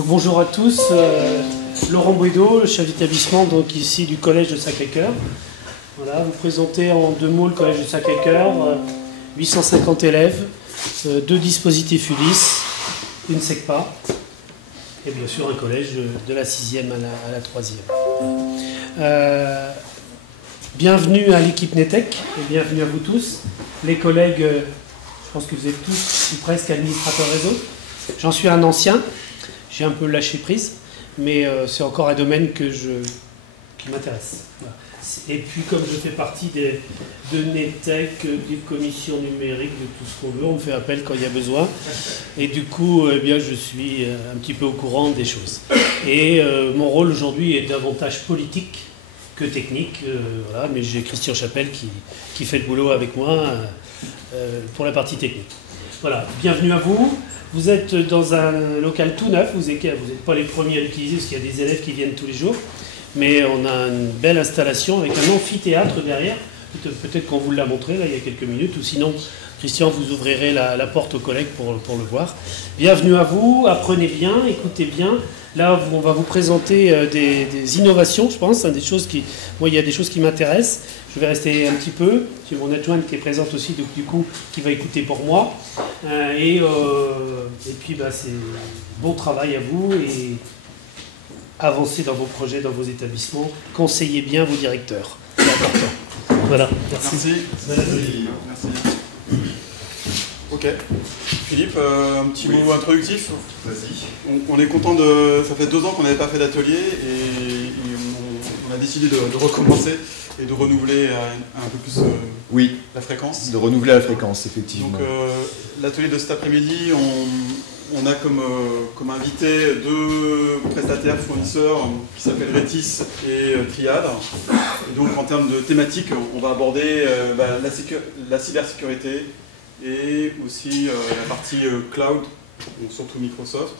Donc, bonjour à tous, Laurent Bouédo, le chef d'établissement donc ici du collège de Sacré-Cœur. Voilà, vous présentez en deux mots le collège de Sacré-Cœur, 850 élèves, 2 dispositifs Ulysse, une SECPA et bien sûr un collège de la 6e à la 3e. Bienvenue à l'équipe NETEC et bienvenue à vous tous. Les collègues, je pense que vous êtes tous ou presque administrateurs réseau. J'en suis un ancien. J'ai un peu lâché prise, mais c'est encore un domaine qui m'intéresse. Voilà. Et puis, comme je fais partie de NETEC, des commissions numériques, de tout ce qu'on veut, on me fait appel quand il y a besoin. Et du coup, eh bien, je suis un petit peu au courant des choses. Et mon rôle aujourd'hui est davantage politique que technique. Voilà, mais j'ai Christian Chapelle qui fait le boulot avec moi pour la partie technique. Voilà, bienvenue à vous. Vous êtes dans un local tout neuf, vous n'êtes pas les premiers à l'utiliser parce qu'il y a des élèves qui viennent tous les jours, mais on a une belle installation avec un amphithéâtre derrière. Peut-être qu'on vous l'a montré là il y a quelques minutes, ou sinon, Christian, vous ouvrirez la porte aux collègues pour le voir. Bienvenue à vous, apprenez bien, écoutez bien. Là, on va vous présenter des innovations, je pense, des choses moi, il y a des choses qui m'intéressent. Je vais rester un petit peu. C'est mon adjointe qui est présente aussi, donc du coup, qui va écouter pour moi. Et puis, c'est bon travail à vous et avancez dans vos projets, dans vos établissements. Conseillez bien vos directeurs. C'est important. Voilà. Merci. Merci. Ok. Philippe, un petit mot introductif. Vas-y. On est content de... Ça fait 2 ans qu'on n'avait pas fait d'atelier et on a décidé de recommencer et de renouveler un peu plus oui, la fréquence. De renouveler la fréquence, effectivement. Donc l'atelier de cet après-midi, on a comme invité 2 prestataires fournisseurs qui s'appellent Retis et Triad. Et donc en termes de thématique, on va aborder la cybersécurité et aussi la partie cloud, surtout Microsoft,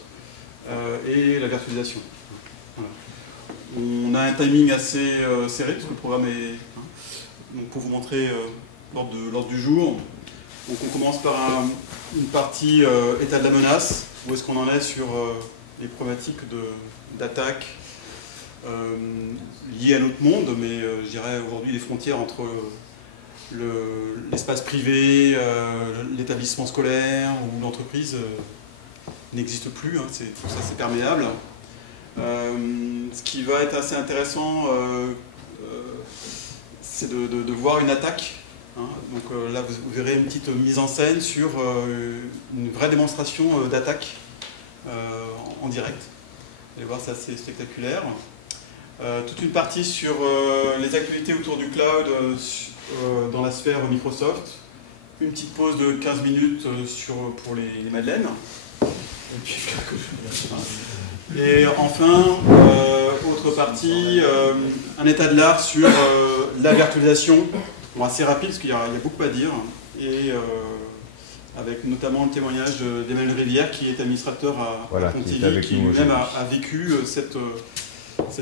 et la virtualisation. Voilà. On a un timing assez serré parce que le programme est... donc pour vous montrer l'ordre du jour. Donc on commence par une partie état de la menace, où est-ce qu'on en est sur les problématiques d'attaque liées à notre monde, mais je dirais aujourd'hui les frontières entre l'espace privé, l'établissement scolaire ou l'entreprise n'existent plus, hein, tout ça c'est perméable. Ce qui va être assez intéressant, c'est de voir une attaque. Hein. Donc là, vous verrez une petite mise en scène sur une vraie démonstration d'attaque en direct. Vous allez voir, c'est assez spectaculaire. Toute une partie sur les actualités autour du cloud dans la sphère Microsoft. Une petite pause de 15 minutes pour les madeleines. Et puis et enfin, autre partie, un état de l'art sur la virtualisation, bon, assez rapide parce qu'il y a beaucoup à dire, et avec notamment le témoignage d'Emmanuel Rivière qui est administrateur à Pontivy, qui lui-même a vécu cette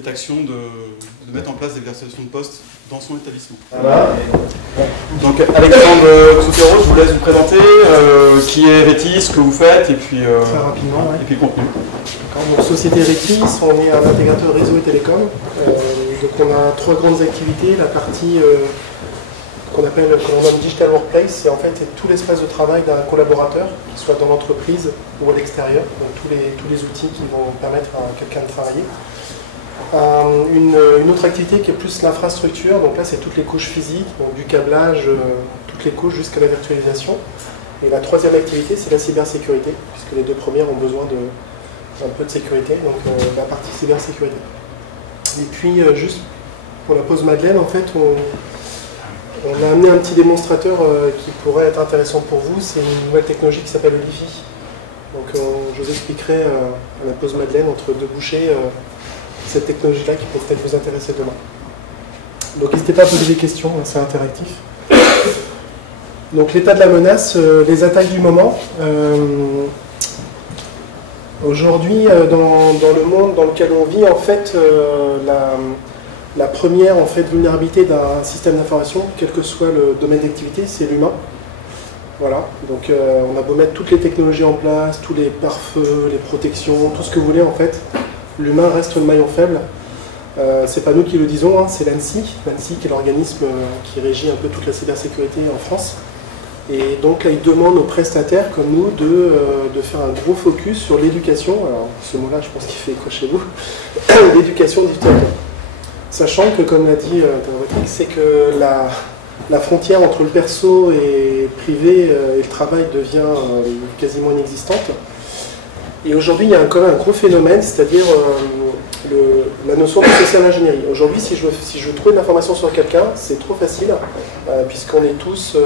action de mettre en place des virtualisations de postes dans son établissement. Voilà. Donc Alexandre Souquero, je vous laisse vous présenter qui est Retis, ce que vous faites, et puis, très rapidement, ouais. Et puis le contenu. Donc, Société Retis, on est un intégrateur réseau et télécom. Donc on a 3 grandes activités. La partie qu'on nomme Digital Workplace, c'est en fait tout l'espace de travail d'un collaborateur, qu'il soit dans l'entreprise ou à l'extérieur, donc tous les outils qui vont permettre à quelqu'un de travailler. Une autre activité qui est plus l'infrastructure, donc là c'est toutes les couches physiques, donc du câblage, toutes les couches jusqu'à la virtualisation. Et la 3e activité c'est la cybersécurité, puisque les 2 premières ont besoin d'un peu de sécurité, donc la partie cybersécurité. Et puis juste pour la pause Madeleine, en fait on a amené un petit démonstrateur qui pourrait être intéressant pour vous, c'est une nouvelle technologie qui s'appelle le Li-Fi. Donc je vous expliquerai à la pause Madeleine entre 2 bouchées cette technologie-là qui peut peut-être vous intéresser demain. Donc n'hésitez pas à poser des questions, c'est interactif. Donc l'état de la menace, les attaques du moment. Aujourd'hui, dans le monde dans lequel on vit, en fait, la première vulnérabilité d'un système d'information, quel que soit le domaine d'activité, c'est l'humain. Voilà, donc on a beau mettre toutes les technologies en place, tous les pare-feux, les protections, tout ce que vous voulez en fait, l'humain reste le maillon faible. C'est pas nous qui le disons, hein, c'est l'ANSSI, l'ANSSI qui est l'organisme qui régit un peu toute la cybersécurité en France. Et donc là, ils demandent aux prestataires comme nous de faire un gros focus sur l'éducation. Alors ce mot-là, je pense qu'il fait écho chez vous, l'éducation digitale. Sachant que, comme l'a dit Théorétique, c'est que la frontière entre le perso et le privé et le travail devient quasiment inexistante. Et aujourd'hui, il y a quand même un gros phénomène, c'est-à-dire la notion de social ingénierie. Aujourd'hui, si je veux trouver de l'information sur quelqu'un, c'est trop facile, puisqu'on est tous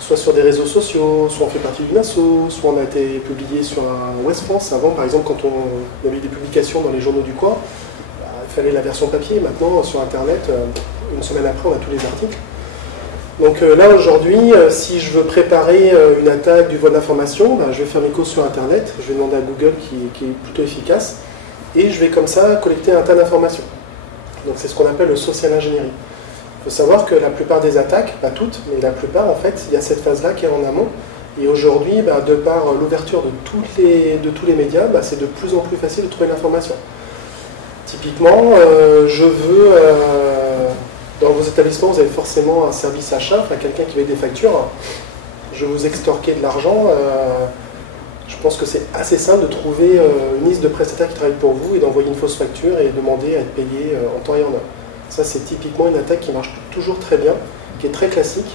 soit sur des réseaux sociaux, soit on fait partie d'une asso, soit on a été publié sur un Ouest France. Avant, par exemple, quand on avait des publications dans les journaux du coin, il fallait la version papier. Maintenant, sur Internet, une semaine après, on a tous les articles. Donc là, aujourd'hui, si je veux préparer une attaque du vol d'information, je vais faire mes courses sur Internet, je vais demander à Google qui est plutôt efficace, et je vais comme ça collecter un tas d'informations. Donc c'est ce qu'on appelle le social engineering. Il faut savoir que la plupart des attaques, pas toutes, mais la plupart, en fait, il y a cette phase-là qui est en amont. Et aujourd'hui, de par l'ouverture de tous les médias, c'est de plus en plus facile de trouver l'information. Typiquement, dans vos établissements, vous avez forcément un service achat, enfin quelqu'un qui met des factures. Je veux vous extorquer de l'argent. Je pense que c'est assez simple de trouver une liste de prestataires qui travaillent pour vous et d'envoyer une fausse facture et demander à être payé en temps et en heure. Ça, c'est typiquement une attaque qui marche toujours très bien, qui est très classique.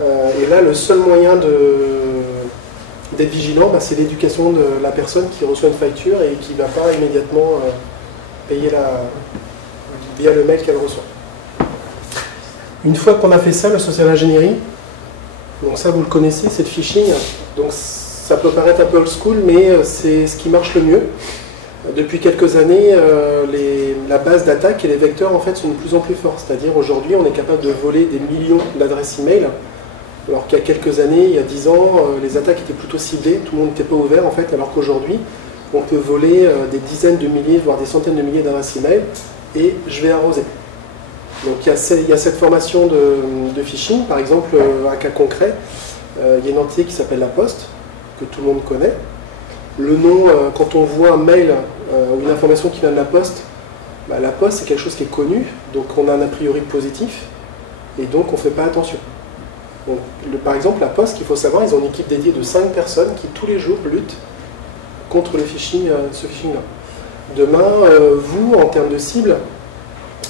Et là, le seul moyen d'être vigilant, c'est l'éducation de la personne qui reçoit une facture et qui ne va pas immédiatement payer via le mail qu'elle reçoit. Une fois qu'on a fait ça, le social engineering, donc ça vous le connaissez, c'est le phishing. Donc ça peut paraître un peu old school, mais c'est ce qui marche le mieux. Depuis quelques années, la base d'attaque et les vecteurs en fait sont de plus en plus forts. C'est-à-dire aujourd'hui, on est capable de voler des millions d'adresses email, alors qu'il y a quelques années, il y a 10 ans, les attaques étaient plutôt ciblées, tout le monde n'était pas ouvert en fait, alors qu'aujourd'hui, on peut voler des dizaines de milliers, voire des centaines de milliers d'adresses email, et je vais arroser. Donc il y a cette formation de phishing, par exemple, un cas concret, il y a une entité qui s'appelle La Poste, que tout le monde connaît. Le nom, quand on voit un mail ou une information qui vient de La Poste, La Poste c'est quelque chose qui est connu, donc on a un a priori positif, et donc on ne fait pas attention. Donc, par exemple, La Poste, qu'il faut savoir, ils ont une équipe dédiée de 5 personnes qui tous les jours luttent contre le phishing, ce phishing-là. Demain, vous, en termes de cible,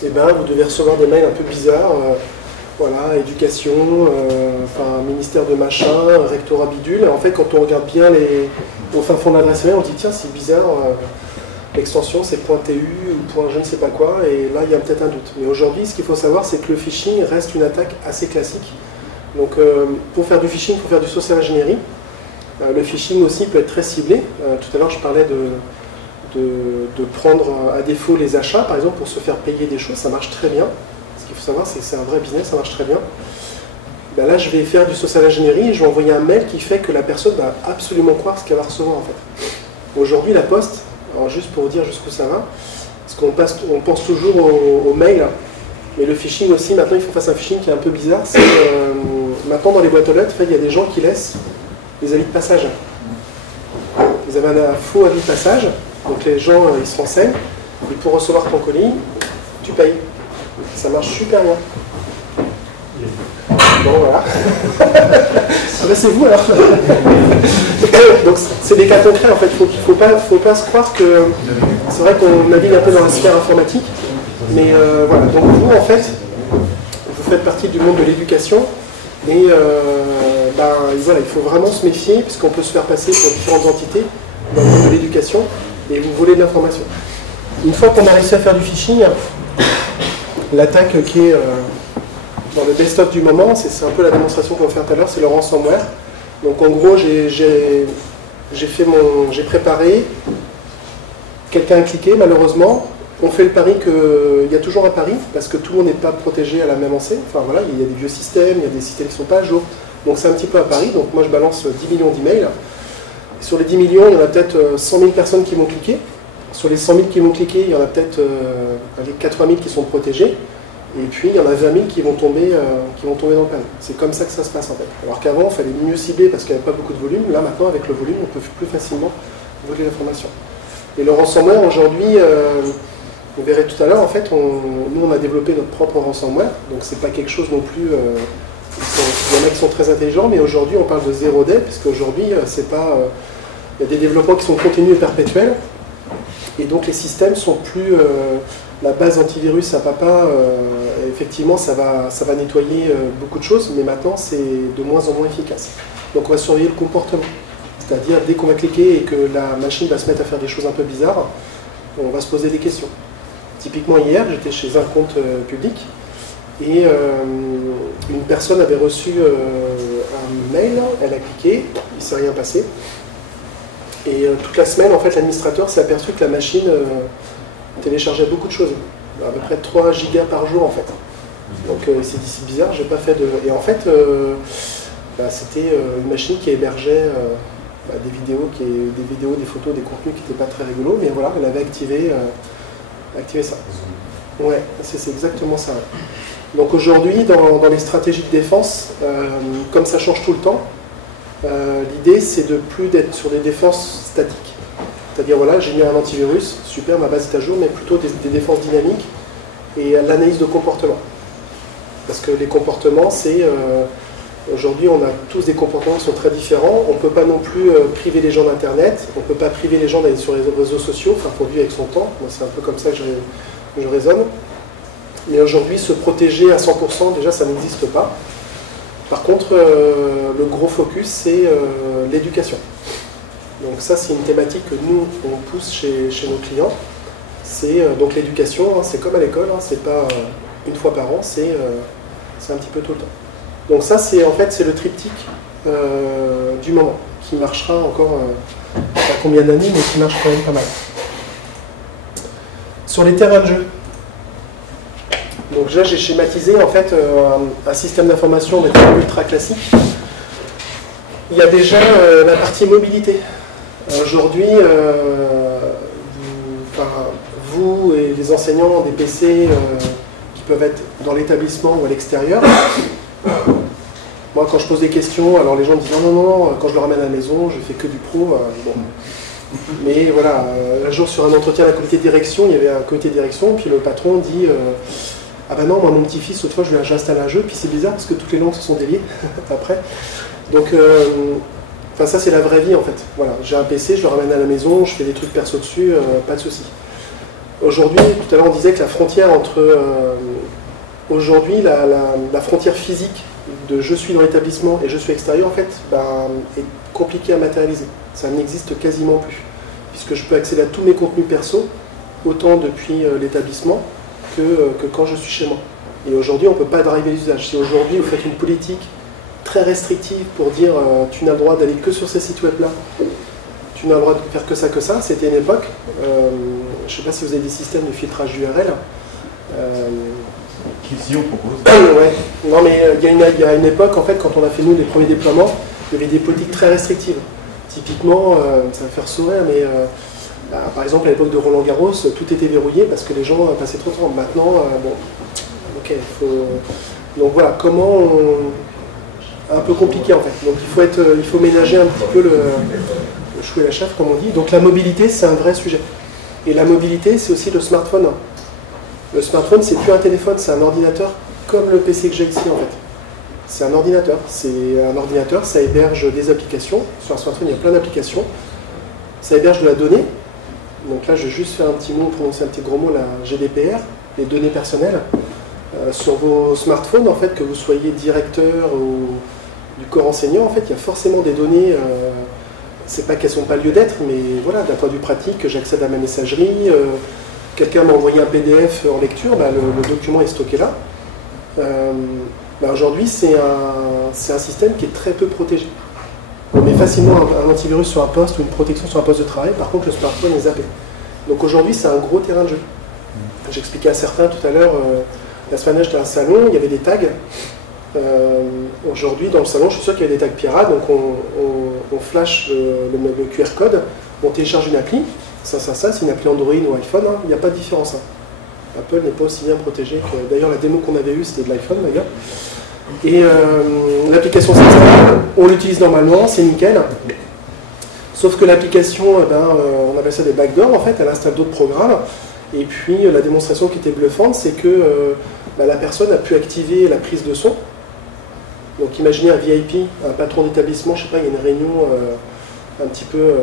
vous devez recevoir des mails un peu bizarres, voilà, éducation, ministère de machin, rectorat bidule. En fait, quand on regarde bien au fin fond de l'adresse mail, on dit tiens, c'est bizarre, l'extension c'est .tu ou .je ne sais pas quoi, et là il y a peut-être un doute. Mais aujourd'hui, ce qu'il faut savoir, c'est que le phishing reste une attaque assez classique. Donc pour faire du phishing, il faut faire du social engineering. Le phishing aussi peut être très ciblé. Tout à l'heure, je parlais de prendre à défaut les achats, par exemple, pour se faire payer des choses, ça marche très bien. Ce qu'il faut savoir, c'est que c'est un vrai business, ça marche très bien. Là, je vais faire du social engineering et je vais envoyer un mail qui fait que la personne va absolument croire ce qu'elle va recevoir, en fait. Aujourd'hui, La Poste, alors juste pour vous dire jusqu'où ça va, parce qu'on pense toujours au mail, mais le phishing aussi, maintenant, il faut faire un phishing qui est un peu bizarre. C'est maintenant, dans les boîtes aux lettres, il y a des gens qui laissent des avis de passage. Vous avez un faux avis de passage. Donc les gens, ils se renseignent, et pour recevoir ton colis, tu payes. Ça marche super bien. Bon, voilà. C'est vous alors. Donc c'est des cas concrets en fait. Faut pas se croire que... C'est vrai qu'on navigue un peu dans la sphère informatique, mais voilà. Donc vous en fait, vous faites partie du monde de l'éducation, et voilà, il faut vraiment se méfier, puisqu'on peut se faire passer pour différentes entités dans le monde de l'éducation, et vous volez de l'information. Une fois qu'on a réussi à faire du phishing, l'attaque qui est dans le best-of du moment, c'est un peu la démonstration qu'on va faire tout à l'heure, c'est le ransomware. Donc en gros, j'ai préparé, quelqu'un a cliqué malheureusement, on fait le pari qu'il y a toujours un pari, parce que tout le monde n'est pas protégé à la même enseigne. Enfin voilà, il y a des vieux systèmes, il y a des systèmes qui ne sont pas à jour. Donc c'est un petit peu un pari, donc moi je balance 10 millions d'emails. Sur les 10 millions, il y en a peut-être 100 000 personnes qui vont cliquer. Sur les 100 000 qui vont cliquer, il y en a peut-être 80 000 qui sont protégés. Et puis il y en a 20 000 qui vont tomber dans le panneau. C'est comme ça que ça se passe en fait. Alors qu'avant, il fallait mieux cibler parce qu'il n'y avait pas beaucoup de volume. Là maintenant, avec le volume, on peut plus facilement voler l'information. Et le ransomware, aujourd'hui, vous verrez tout à l'heure, en fait, nous on a développé notre propre ransomware. Donc c'est pas quelque chose non plus... il y en a qui sont très intelligents, mais aujourd'hui on parle de zero day, puisque aujourd'hui c'est pas... il y a des développements qui sont continus et perpétuels. Et donc les systèmes sont plus... la base antivirus à papa, effectivement, ça va nettoyer beaucoup de choses, mais maintenant, c'est de moins en moins efficace. Donc on va surveiller le comportement. C'est-à-dire, dès qu'on va cliquer et que la machine va se mettre à faire des choses un peu bizarres, on va se poser des questions. Typiquement, hier, j'étais chez un compte public, et une personne avait reçu un mail, elle a cliqué, il ne s'est rien passé. Et toute la semaine, en fait, l'administrateur s'est aperçu que la machine téléchargeait beaucoup de choses, à peu près 3 gigas par jour en fait. Donc il s'est dit c'est bizarre, j'ai pas fait de... Et en fait, c'était une machine qui hébergeait des vidéos, des photos, des contenus qui n'étaient pas très rigolos, mais voilà, elle avait activé ça. Ouais, c'est exactement ça. Donc aujourd'hui, dans les stratégies de défense, comme ça change tout le temps, l'idée c'est de plus d'être sur des défenses statiques. C'est-à-dire, voilà, j'ai mis un antivirus, super, ma base est à jour, mais plutôt des défenses dynamiques et l'analyse de comportement. Parce que les comportements, c'est... aujourd'hui, on a tous des comportements qui sont très différents. On ne peut pas non plus priver les gens d'Internet. On ne peut pas priver les gens d'aller sur les réseaux sociaux. Enfin, il faut vivre avec son temps. Moi, c'est un peu comme ça que je raisonne. Mais aujourd'hui, se protéger à 100%, déjà, ça n'existe pas. Par contre, le gros focus, c'est l'éducation. Donc ça, c'est une thématique que nous, on pousse chez nos clients. C'est donc l'éducation, hein, c'est comme à l'école, hein, c'est pas une fois par an, c'est un petit peu tout le temps. Donc ça, c'est en fait, c'est le triptyque du moment, qui marchera encore, pas combien d'années, mais qui marche quand même pas mal. Sur les terrains de jeu, donc là, j'ai schématisé en fait un système d'information ultra classique. Il y a déjà la partie mobilité. Aujourd'hui, vous et les enseignants des PC qui peuvent être dans l'établissement ou à l'extérieur, moi quand je pose des questions, alors les gens me disent non, quand je le ramène à la maison, je fais que du pro. Bon. Mais voilà, un jour sur un entretien à la comité de direction, il y avait un comité de direction, puis le patron dit ah ben non, moi mon petit-fils, autrefois je lui ai installé un jeu, puis c'est bizarre parce que toutes les langues se sont déliées après. Donc enfin, ça, c'est la vraie vie, en fait. Voilà, j'ai un PC, je le ramène à la maison, je fais des trucs perso dessus, pas de souci. Aujourd'hui, tout à l'heure, on disait que la frontière entre... aujourd'hui, la frontière physique de je suis dans l'établissement et je suis extérieur, en fait, est compliquée à matérialiser. Ça n'existe quasiment plus. Puisque je peux accéder à tous mes contenus perso, autant depuis l'établissement que quand je suis chez moi. Et aujourd'hui, on ne peut pas driver les usages. Si aujourd'hui, vous faites une politique très restrictive pour dire tu n'as le droit d'aller que sur ces sites web là, tu n'as le droit de faire que ça, c'était une époque, je ne sais pas si vous avez des systèmes de filtrage d'URL. Si on propose. Ouais. Non mais il y a une époque en fait quand on a fait nous les premiers déploiements, il y avait des politiques très restrictives. Typiquement, ça va faire sourire, mais par exemple à l'époque de Roland Garros, tout était verrouillé parce que les gens passaient trop de temps. Maintenant, bon, ok, il faut... Donc voilà, comment un peu compliqué en fait. Donc il faut ménager un petit peu le chou et la chèvre comme on dit. Donc la mobilité c'est un vrai sujet. Et la mobilité c'est aussi le smartphone. Le smartphone c'est plus un téléphone, c'est un ordinateur comme le PC que j'ai ici en fait. C'est un ordinateur. C'est un ordinateur, ça héberge des applications. Sur un smartphone il y a plein d'applications. Ça héberge de la donnée. Donc là je vais juste faire un petit mot, prononcer un petit gros mot, la GDPR, les données personnelles. Sur vos smartphones, en fait, que vous soyez directeur ou du corps enseignant, en fait, il y a forcément des données, c'est pas qu'elles sont pas lieu d'être, mais voilà, d'un point de vue pratique, j'accède à ma messagerie, quelqu'un m'a envoyé un PDF en lecture, le document est stocké là. Aujourd'hui, c'est un système qui est très peu protégé. On met facilement un antivirus sur un poste ou une protection sur un poste de travail, par contre, le smartphone est zappé. Donc aujourd'hui, c'est un gros terrain de jeu. J'expliquais à certains tout à l'heure, la semaine dernière, j'étais à un salon, il y avait des tags. Aujourd'hui, dans le salon, je suis sûr qu'il y a des tags pirates, donc on flash le QR code, on télécharge une appli, ça c'est une appli Android ou iPhone, hein, il n'y a pas de différence. Hein. Apple n'est pas aussi bien protégé que... D'ailleurs, la démo qu'on avait eue, c'était de l'iPhone, d'ailleurs. Et l'application s'installe, on l'utilise normalement, c'est nickel. Sauf que l'application, on appelle ça des backdoors, en fait, elle installe d'autres programmes. Et puis, la démonstration qui était bluffante, c'est que la personne a pu activer la prise de son. Donc, imaginez un VIP, un patron d'établissement, je sais pas, il y a une réunion un petit peu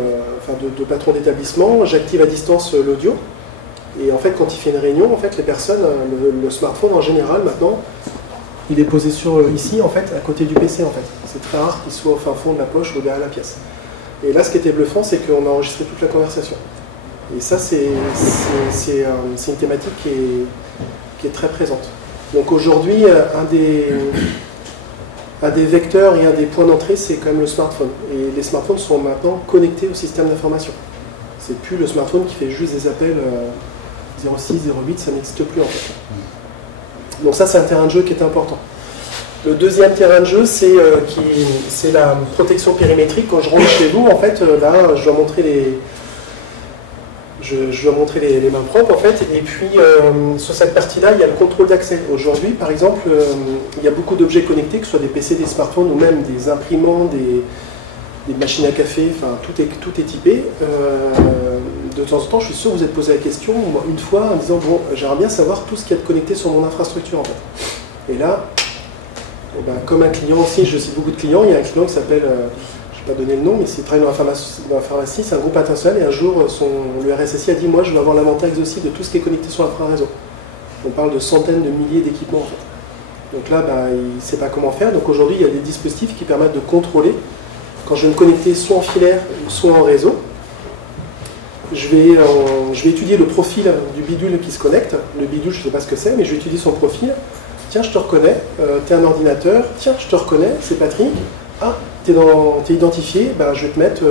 de patron d'établissement, j'active à distance l'audio. Et en fait, quand il fait une réunion, en fait, les personnes, le smartphone en général, maintenant, il est posé ici, en fait, à côté du PC, en fait. C'est très rare qu'il soit au fin fond de la poche ou derrière la pièce. Et là, ce qui était bluffant, c'est qu'on a enregistré toute la conversation. Et ça, c'est une thématique qui est très présente. Donc aujourd'hui, un des vecteurs et un des points d'entrée, c'est quand même le smartphone. Et les smartphones sont maintenant connectés au système d'information. C'est plus le smartphone qui fait juste des appels 06, 08, ça n'existe plus en fait. Donc ça, c'est un terrain de jeu qui est important. Le deuxième terrain de jeu, c'est la protection périmétrique. Quand je rentre chez vous, en fait, là, je dois montrer les mains propres, en fait. Et puis, sur cette partie-là, il y a le contrôle d'accès. Aujourd'hui, par exemple, il y a beaucoup d'objets connectés, que ce soit des PC, des smartphones, ou même des imprimantes, des machines à café, enfin, tout est typé. De temps en temps, je suis sûr que vous êtes posé la question, une fois, en disant, bon, j'aimerais bien savoir tout ce qui est connecté sur mon infrastructure, en fait. Et là, comme un client aussi, je cite beaucoup de clients, il y a un client qui s'appelle, je ne vais pas donner le nom, mais il travaille dans la pharmacie, c'est un groupe international, et un jour, le RSSI a dit, moi, je veux avoir l'inventaire exhaustif de tout ce qui est connecté sur l'infraréseau. On parle de centaines de milliers d'équipements, en fait. Donc là, il ne sait pas comment faire. Donc aujourd'hui, il y a des dispositifs qui permettent de contrôler. Quand je vais me connecter soit en filaire, soit en réseau, je vais étudier le profil du bidule qui se connecte. Le bidule, je ne sais pas ce que c'est, mais je vais étudier son profil. Tiens, je te reconnais, tu es un ordinateur. Tiens, je te reconnais, c'est Patrick. Ah, tu es identifié, je vais te mettre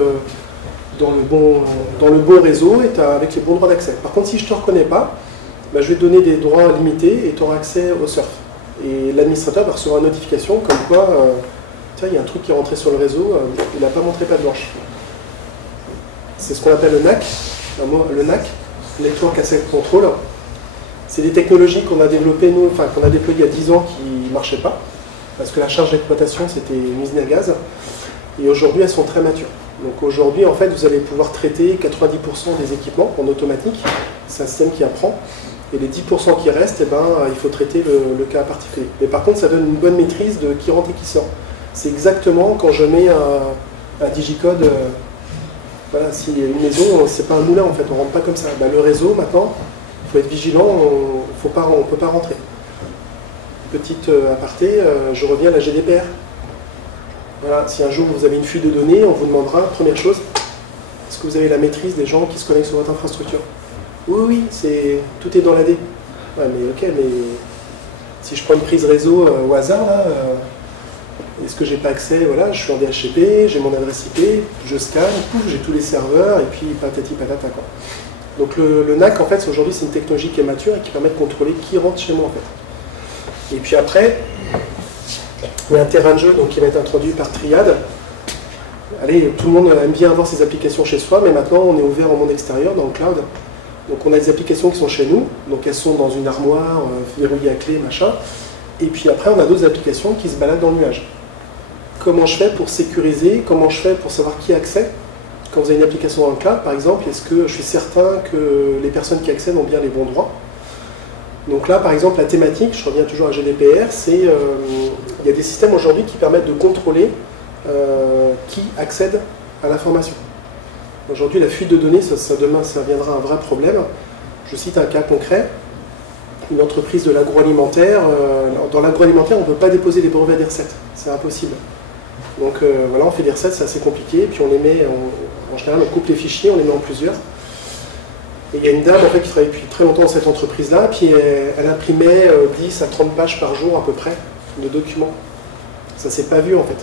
dans le bon réseau et avec les bons droits d'accès. Par contre, si je ne te reconnais pas, je vais te donner des droits limités et tu auras accès au surf. Et l'administrateur va recevoir une notification comme quoi, tiens, il y a un truc qui est rentré sur le réseau, il n'a pas montré patte blanche. C'est ce qu'on appelle le NAC, le NAC, Network Access Control. C'est des technologies qu'on a développées, nous, qu'on a déployées il y a 10 ans qui ne marchaient pas, parce que la charge d'exploitation, c'était une usine à gaz. Et aujourd'hui, elles sont très matures. Donc aujourd'hui, en fait, vous allez pouvoir traiter 90% des équipements en automatique. C'est un système qui apprend. Et les 10% qui restent, il faut traiter le cas particulier. Mais par contre, ça donne une bonne maîtrise de qui rentre et qui sort. C'est exactement quand je mets un digicode. Voilà, si une maison, c'est pas un moulin en fait, on rentre pas comme ça. Le réseau, maintenant, il faut être vigilant, on ne peut pas rentrer. Petite aparté, je reviens à la GDPR. Voilà, si un jour vous avez une fuite de données, on vous demandera, première chose, est-ce que vous avez la maîtrise des gens qui se connectent sur votre infrastructure? Oui, tout est dans l'AD. Ouais, mais ok, mais si je prends une prise réseau au hasard, là, est-ce que j'ai pas accès? Voilà, je suis en DHCP, j'ai mon adresse IP, je scanne, pouf, j'ai tous les serveurs, et puis patati patata, quoi. Donc le NAC, en fait, aujourd'hui, c'est une technologie qui est mature et qui permet de contrôler qui rentre chez moi, en fait. Et puis après, il y a un terrain de jeu qui va être introduit par Triade. Allez, tout le monde aime bien avoir ses applications chez soi, mais maintenant, on est ouvert au monde extérieur, dans le cloud. Donc on a des applications qui sont chez nous, donc elles sont dans une armoire, verrouillées à clé, machin. Et puis après, on a d'autres applications qui se baladent dans le nuage. Comment je fais pour sécuriser? Comment je fais pour savoir qui a accès? Quand vous avez une application dans le cloud, par exemple, est-ce que je suis certain que les personnes qui accèdent ont bien les bons droits? Donc là, par exemple, la thématique, je reviens toujours à GDPR, c'est il y a des systèmes aujourd'hui qui permettent de contrôler qui accède à l'information. Aujourd'hui, la fuite de données, demain, ça deviendra un vrai problème. Je cite un cas concret. Une entreprise de l'agroalimentaire. Dans l'agroalimentaire, on ne peut pas déposer des brevets des recettes. C'est impossible. Donc voilà, on fait des recettes, c'est assez compliqué. Puis on les met, en général, on coupe les fichiers, on les met en plusieurs. Et il y a une dame en fait, qui travaille depuis très longtemps dans cette entreprise-là, puis elle imprimait 10 à 30 pages par jour à peu près de documents. Ça ne s'est pas vu en fait,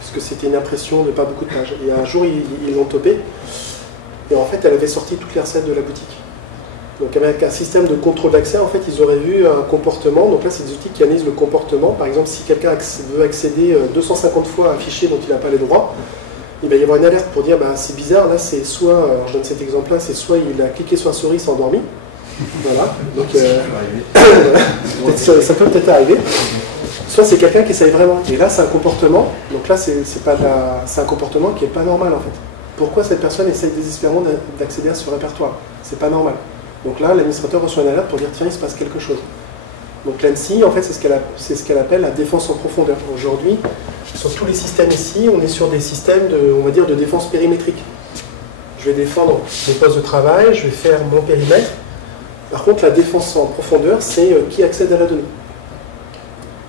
puisque c'était une impression de pas beaucoup de pages. Et un jour, ils l'ont topé, et en fait, elle avait sorti toutes les recettes de la boutique. Donc avec un système de contrôle d'accès, en fait, ils auraient vu un comportement. Donc là, c'est des outils qui analysent le comportement. Par exemple, si quelqu'un veut accéder 250 fois à un fichier dont il n'a pas les droits, il va y avoir une alerte pour dire, c'est bizarre, là, c'est soit, je donne cet exemple-là, c'est soit il a cliqué sur la souris, s'est endormi, Voilà. Donc, ça peut peut-être arriver. Soit c'est quelqu'un qui essaye vraiment. Et là, c'est un comportement. Donc là, c'est un comportement qui n'est pas normal en fait. Pourquoi cette personne essaye désespérément d'accéder à ce répertoire? C'est pas normal. Donc là, l'administrateur reçoit une alerte pour dire tiens, il se passe quelque chose. Donc l'ANSSI, en fait, c'est ce qu'elle appelle la défense en profondeur. Aujourd'hui, sur tous les systèmes ici, on est sur des systèmes on va dire, de défense périmétrique. Je vais défendre mon poste de travail, je vais faire mon périmètre. Par contre, la défense en profondeur, c'est qui accède à la donnée.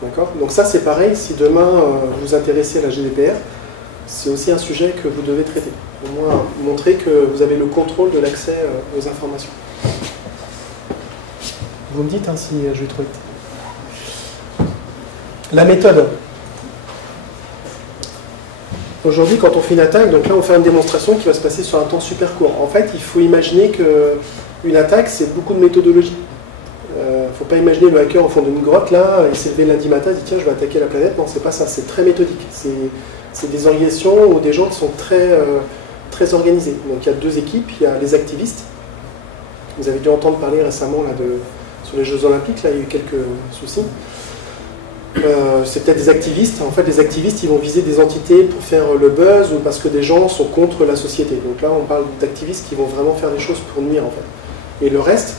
D'accord? Donc ça, c'est pareil, si demain vous vous intéressez à la GDPR, c'est aussi un sujet que vous devez traiter. Au moins, montrer que vous avez le contrôle de l'accès aux informations. Vous me dites hein, si je vais trop vite. La méthode. Aujourd'hui, quand on fait une attaque, donc là on fait une démonstration qui va se passer sur un temps super court. En fait, il faut imaginer qu'une attaque, c'est beaucoup de méthodologie. Il ne faut pas imaginer le hacker au fond d'une grotte, là, il s'est levé lundi matin, il dit tiens, je vais attaquer la planète. Non, c'est pas ça, c'est très méthodique. C'est des organisations ou des gens qui sont très organisés. Donc il y a deux équipes, il y a les activistes. Vous avez dû entendre parler récemment là, sur les Jeux Olympiques, là il y a eu quelques soucis. C'est peut-être des activistes. En fait, les activistes, ils vont viser des entités pour faire le buzz ou parce que des gens sont contre la société. Donc là, on parle d'activistes qui vont vraiment faire des choses pour nuire, en fait. Et le reste,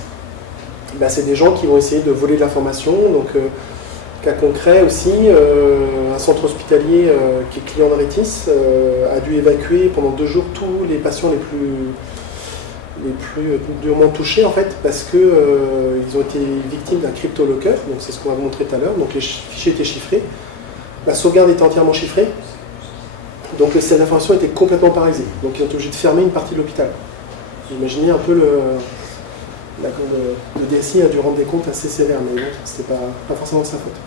bah, c'est des gens qui vont essayer de voler de l'information. Donc, cas concret aussi, un centre hospitalier qui est client de Rétis a dû évacuer pendant 2 jours tous les patients les plus durement touchés en fait parce que ils ont été victimes d'un crypto-locker, donc c'est ce qu'on va vous montrer tout à l'heure, donc les fichiers étaient chiffrés, la sauvegarde était entièrement chiffrée, donc le système d'information était complètement paralysé, donc ils ont été obligés de fermer une partie de l'hôpital. Imaginez un peu le DSI a dû rendre des comptes assez sévères, mais bon, c'était pas forcément de sa faute.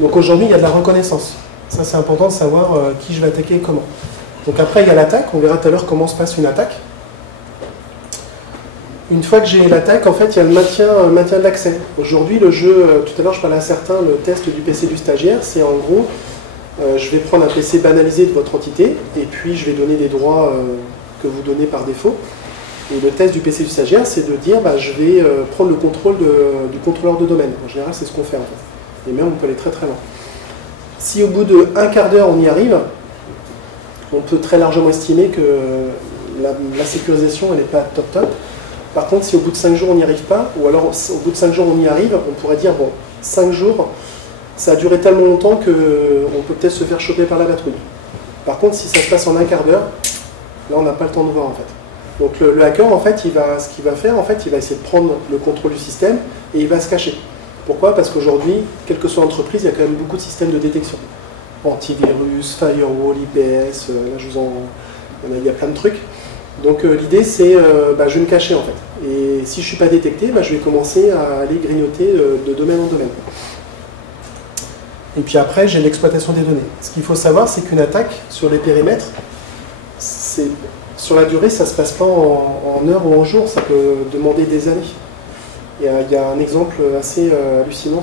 Donc aujourd'hui il y a de la reconnaissance, ça c'est important de savoir qui je vais attaquer et comment. Donc après il y a l'attaque, on verra tout à l'heure comment se passe une attaque. Une fois que j'ai l'attaque, en fait, il y a le maintien de l'accès. Aujourd'hui, le jeu, tout à l'heure je parlais à certains, le test du PC du stagiaire, c'est en gros, je vais prendre un PC banalisé de votre entité, et puis je vais donner des droits que vous donnez par défaut. Et le test du PC du stagiaire, c'est de dire, bah, je vais prendre le contrôle du contrôleur de domaine. En général, c'est ce qu'on fait en fait. Et même, on peut aller très très loin. Si au bout d'un quart d'heure, on y arrive, on peut très largement estimer que la sécurisation, elle n'est pas top. Par contre, si au bout de 5 jours on n'y arrive pas, ou alors au bout de 5 jours on y arrive, on pourrait dire, bon, 5 jours, ça a duré tellement longtemps qu'on peut peut-être se faire choper par la patrouille. Par contre, si ça se passe en un quart d'heure, là on n'a pas le temps de voir en fait. Donc le hacker, en fait, ce qu'il va faire, en fait, il va essayer de prendre le contrôle du système et il va se cacher. Pourquoi? Parce qu'aujourd'hui, quelle que soit l'entreprise, il y a quand même beaucoup de systèmes de détection. Antivirus, firewall, IPS, là il y a plein de trucs. Donc l'idée c'est, je vais me cacher en fait. Et si je ne suis pas détecté, je vais commencer à aller grignoter de domaine en domaine. Et puis après, j'ai l'exploitation des données. Ce qu'il faut savoir, c'est qu'une attaque sur les périmètres, sur la durée, ça ne se passe pas en heures ou en jours, ça peut demander des années. Il y a un exemple assez hallucinant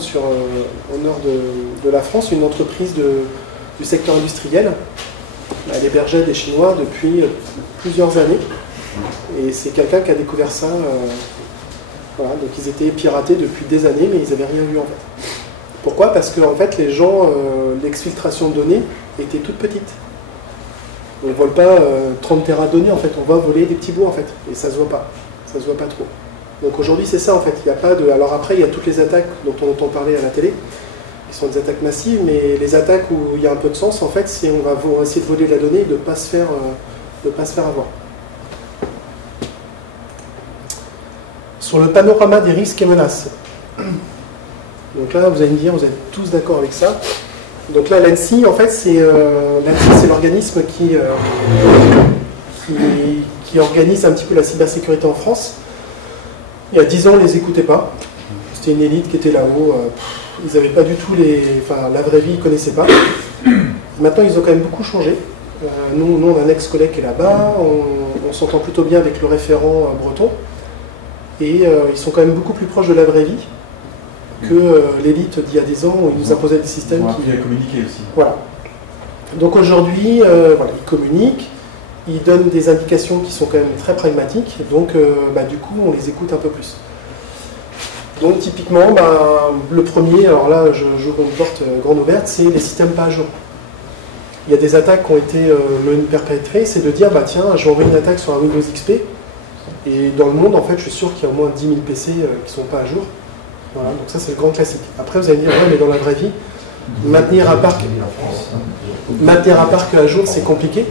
au nord de la France, une entreprise du secteur industriel. Elle hébergeait des Chinois depuis plusieurs années. Et c'est quelqu'un qui a découvert ça. Voilà, donc ils étaient piratés depuis des années, mais ils n'avaient rien vu en fait. Pourquoi? Parce que en fait, les gens, l'exfiltration de données était toute petite. On ne vole pas 30 Tera de données en fait, on va voler des petits bouts en fait. Et ça ne se voit pas. Ça se voit pas trop. Donc aujourd'hui, c'est ça en fait. Il n'y a pas de. Alors après, il y a toutes les attaques dont on entend parler à la télé. Qui sont des attaques massives, mais les attaques où il y a un peu de sens, en fait, c'est on va essayer de voler de la donnée et de ne pas se faire avoir. Sur le panorama des risques et menaces. Donc là, vous allez me dire, vous êtes tous d'accord avec ça. Donc là, l'ANSSI, en fait, c'est l'organisme qui organise un petit peu la cybersécurité en France. Il y a 10 ans, on ne les écoutait pas. C'était une élite qui était là-haut. Ils n'avaient pas du tout la vraie vie, ils ne connaissaient pas. Maintenant, ils ont quand même beaucoup changé. Nous, on a un ex-collègue qui est là-bas, on s'entend plutôt bien avec le référent breton. Et ils sont quand même beaucoup plus proches de la vraie vie que l'élite d'il y a 10 ans où ils nous imposaient des systèmes qui... Ils communiquaient aussi. Voilà. Donc aujourd'hui, ils communiquent, ils donnent des indications qui sont quand même très pragmatiques, donc du coup, on les écoute un peu plus. Donc typiquement, le premier, alors là j'ouvre une porte grande ouverte, c'est les systèmes pas à jour. Il y a des attaques qui ont été perpétrées, c'est de dire, tiens, je vais envoyer une attaque sur un Windows XP, et dans le monde, en fait, je suis sûr qu'il y a au moins 10 000 PC qui ne sont pas à jour. Voilà, donc ça c'est le grand classique. Après vous allez me dire, ouais, mais dans la vraie vie, maintenir un parc à jour, c'est compliqué.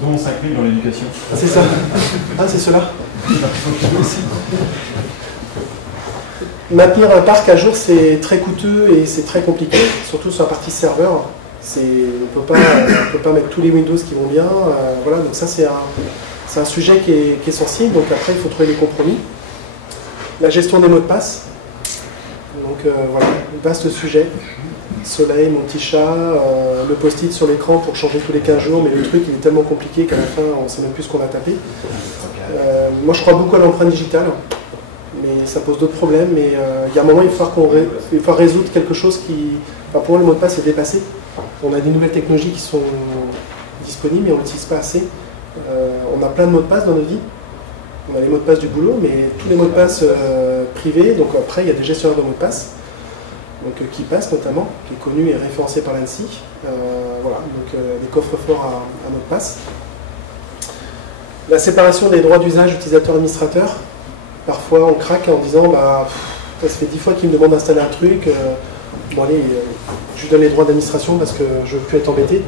Dont 5 000 dans l'éducation. C'est ça. Ah, c'est cela. Maintenir un parc à jour, c'est très coûteux et c'est très compliqué, surtout sur la partie serveur. On ne peut pas mettre tous les Windows qui vont bien. Voilà, donc ça c'est un sujet qui est sensible, donc après il faut trouver des compromis. La gestion des mots de passe. Donc voilà, vaste sujet. Soleil, mon petit chat, le post-it sur l'écran pour changer tous les 15 jours, mais le truc il est tellement compliqué qu'à la fin on ne sait même plus ce qu'on a tapé. Moi je crois beaucoup à l'empreinte digitale, mais ça pose d'autres problèmes, mais il y a un moment il va falloir résoudre quelque chose qui... Enfin, pour moi le mot de passe est dépassé. On a des nouvelles technologies qui sont disponibles mais on n'utilise pas assez. On a plein de mots de passe dans notre vie. On a les mots de passe du boulot, mais tous les mots de passe privés, donc après il y a des gestionnaires de mots de passe. Donc KeePass notamment, qui est connu et référencé par l'ANSSI. Voilà, donc des coffres-forts à mot de passe. La séparation des droits d'usage utilisateur-administrateur. Parfois on craque en disant ça fait 10 fois qu'il me demande d'installer un truc. Bon allez, je lui donne les droits d'administration parce que je ne veux plus être embêté.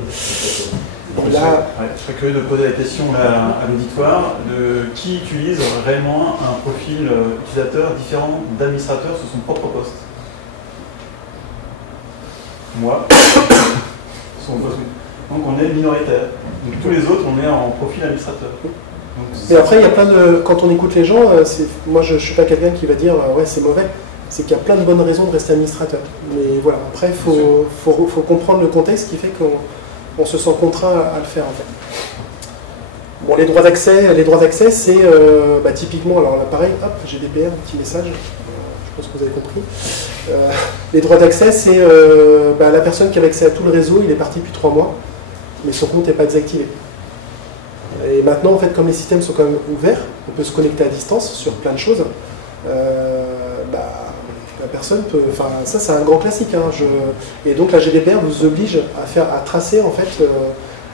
Là, je serais curieux de poser la question à l'auditoire de qui utilise réellement un profil utilisateur différent d'administrateur sur son propre poste. Moi. Donc on est minoritaire. Donc tous les autres, on est en profil administrateur. Et après, il y a plein de... Quand on écoute les gens, moi je ne suis pas quelqu'un qui va dire ouais c'est mauvais. C'est qu'il y a plein de bonnes raisons de rester administrateur. Mais voilà, après il faut comprendre le contexte qui fait qu'on se sent contraint à le faire en fait. Bon, les droits d'accès, c'est typiquement, alors là pareil, hop, GDPR, petit message. Je pense que vous avez compris. Les droits d'accès, c'est la personne qui avait accès à tout le réseau, il est parti depuis 3 mois, mais son compte n'est pas désactivé. Et maintenant, en fait, comme les systèmes sont quand même ouverts, on peut se connecter à distance sur plein de choses. La personne peut... Enfin, ça, c'est un grand classique. Hein, et donc, la GDPR vous oblige à tracer, en fait,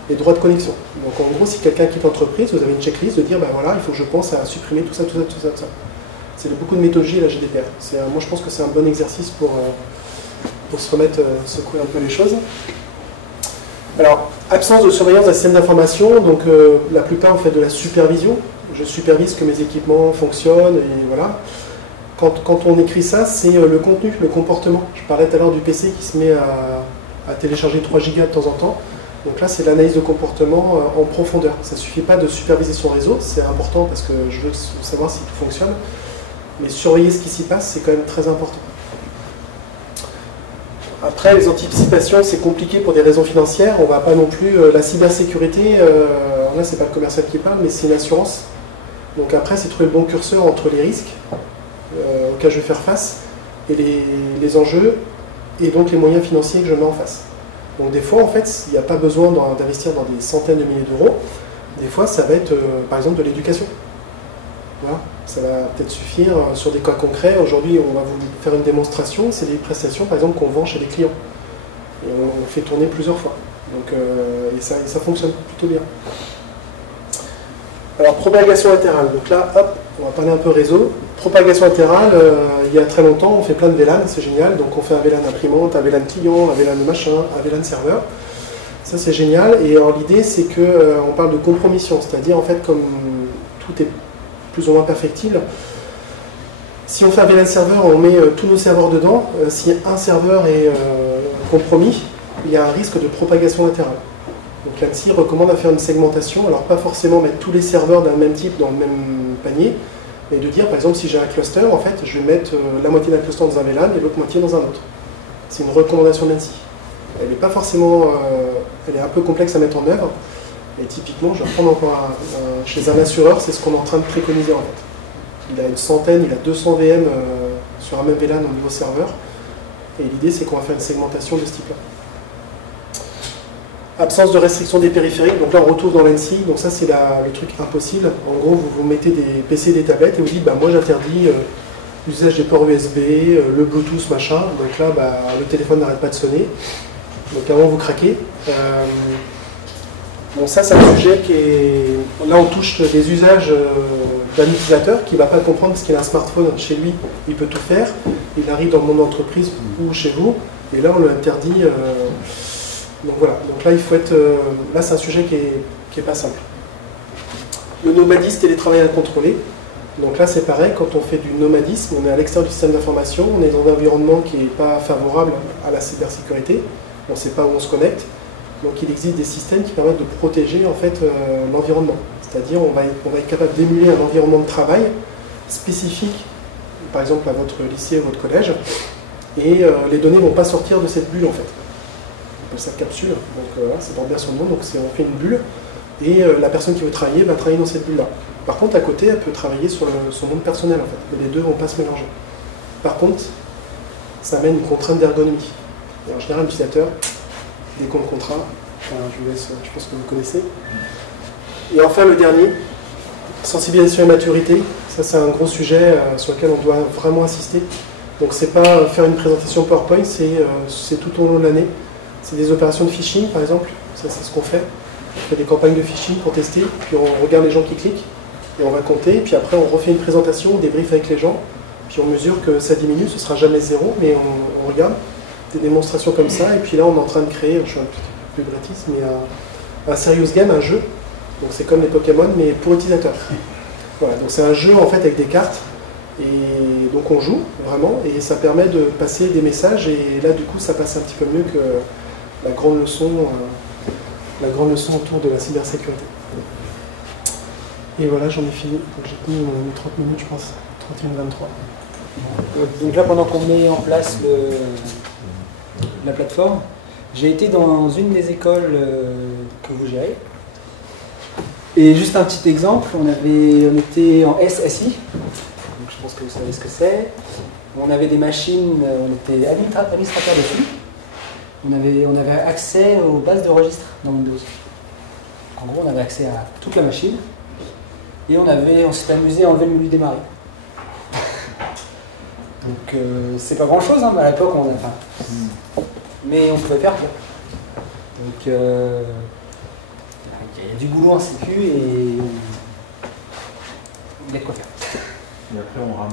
les droits de connexion. Donc, en gros, si quelqu'un quitte l'entreprise, vous avez une checklist de dire, voilà, il faut que je pense à supprimer tout ça. C'est beaucoup de méthodologie la GDPR. Moi je pense que c'est un bon exercice pour se remettre, secouer un peu les choses. Alors, absence de surveillance d'un système d'information, donc la plupart ont fait de la supervision. Je supervise que mes équipements fonctionnent, et voilà. Quand on écrit ça, c'est le contenu, le comportement. Je parlais tout à l'heure du PC qui se met à télécharger 3 gigas de temps en temps. Donc là, c'est l'analyse de comportement en profondeur. Ça ne suffit pas de superviser son réseau, c'est important parce que je veux savoir s'il fonctionne. Mais surveiller ce qui s'y passe, c'est quand même très important. Après, les anticipations, c'est compliqué pour des raisons financières. On ne va pas non plus... la cybersécurité, là, c'est pas le commercial qui parle, mais c'est une assurance. Donc après, c'est trouver le bon curseur entre les risques auxquels je vais faire face et les enjeux et donc les moyens financiers que je mets en face. Donc des fois, en fait, il n'y a pas besoin d'investir dans des centaines de milliers d'euros. Des fois, ça va être, par exemple, de l'éducation. Voilà. Ça va peut-être suffire sur des cas concrets. Aujourd'hui, on va vous faire une démonstration. C'est des prestations, par exemple, qu'on vend chez des clients. Et on fait tourner plusieurs fois. Donc, et ça fonctionne plutôt bien. Alors, propagation latérale. Donc là, hop, on va parler un peu réseau. Propagation latérale, il y a très longtemps, on fait plein de VLAN, c'est génial. Donc on fait un VLAN imprimante, un VLAN client, un VLAN machin, un VLAN serveur. Ça, c'est génial. Et alors, l'idée, c'est qu'on parle de compromission. C'est-à-dire, en fait, comme tout est plus ou moins perfectible. Si on fait un VLAN serveur, on met tous nos serveurs dedans. Si un serveur est compromis, il y a un risque de propagation latérale. Donc l'ANSSI recommande à faire une segmentation, alors pas forcément mettre tous les serveurs d'un même type dans le même panier, mais de dire par exemple si j'ai un cluster, en fait je vais mettre la moitié d'un cluster dans un VLAN et l'autre moitié dans un autre. C'est une recommandation de l'ANSSI. Elle n'est pas forcément, elle est un peu complexe à mettre en œuvre. Et typiquement, je vais reprendre encore chez un assureur, c'est ce qu'on est en train de préconiser en fait. Il a une centaine, il a 200 VM sur un même VLAN au niveau serveur. Et l'idée, c'est qu'on va faire une segmentation de ce type-là. Absence de restriction des périphériques, donc là on retrouve dans l'ANSSI, donc ça c'est le truc impossible. En gros, vous mettez des PC et des tablettes et vous dites, moi j'interdis l'usage des ports USB, le Bluetooth, machin. Donc là, bah, le téléphone n'arrête pas de sonner. Donc avant, vous craquez. Bon, ça, c'est un sujet qui est... Là, on touche des usages d'un utilisateur qui ne va pas comprendre parce qu'il a un smartphone chez lui, il peut tout faire. Il arrive dans le monde d'entreprise ou chez vous, et là, on lui interdit. Donc voilà. Donc là, il faut être... Là, c'est un sujet qui est pas simple. Le nomadisme, télétravail incontrôlé. Donc là, c'est pareil, quand on fait du nomadisme, on est à l'extérieur du système d'information, on est dans un environnement qui n'est pas favorable à la cybersécurité, on ne sait pas où on se connecte. Donc il existe des systèmes qui permettent de protéger en fait l'environnement. C'est-à-dire on va être capable d'émuler un environnement de travail spécifique, par exemple à votre lycée ou votre collège, et les données ne vont pas sortir de cette bulle en fait. On appelle ça capsule, donc voilà, c'est porte bien son nom, donc on fait une bulle, et la personne qui veut travailler va travailler dans cette bulle-là. Par contre, à côté, elle peut travailler sur son monde personnel en fait, mais les deux ne vont pas se mélanger. Par contre, ça amène une contrainte d'ergonomie. Et en général, l'utilisateur, des comptes contrats, je vous laisse, je pense que vous connaissez. Et enfin le dernier, sensibilisation et maturité, ça c'est un gros sujet sur lequel on doit vraiment insister. Donc c'est pas faire une présentation PowerPoint, c'est tout au long de l'année. C'est des opérations de phishing par exemple, ça c'est ce qu'on fait. On fait des campagnes de phishing pour tester, puis on regarde les gens qui cliquent, et on va compter, et puis après on refait une présentation, on débrief avec les gens, puis on mesure que ça diminue, ce sera jamais zéro, mais on regarde. Des démonstrations comme ça, et puis là on est en train de créer, je suis un petit peu bêtise, mais un serious game, un jeu, donc c'est comme les Pokémon, mais pour utilisateurs. Voilà, donc c'est un jeu en fait avec des cartes, et donc on joue vraiment, et ça permet de passer des messages, et là du coup ça passe un petit peu mieux que la grande leçon autour de la cybersécurité. Et voilà, j'en ai fini, donc j'ai tenu 30 minutes je pense, 31-23. Donc là pendant qu'on met en place la plateforme, j'ai été dans une des écoles que vous gérez. Et juste un petit exemple, on était en SSI, donc je pense que vous savez ce que c'est. On avait des machines, on était administrateur dessus. On avait accès aux bases de registre dans Windows. En gros, on avait accès à toute la machine. Et on s'est amusé à enlever le menu démarrer. Donc c'est pas grand chose, hein, mais à l'époque on a. Mais on pouvait faire quoi. Donc il y a du boulot en sécu et il y a de quoi faire. Et après on rame.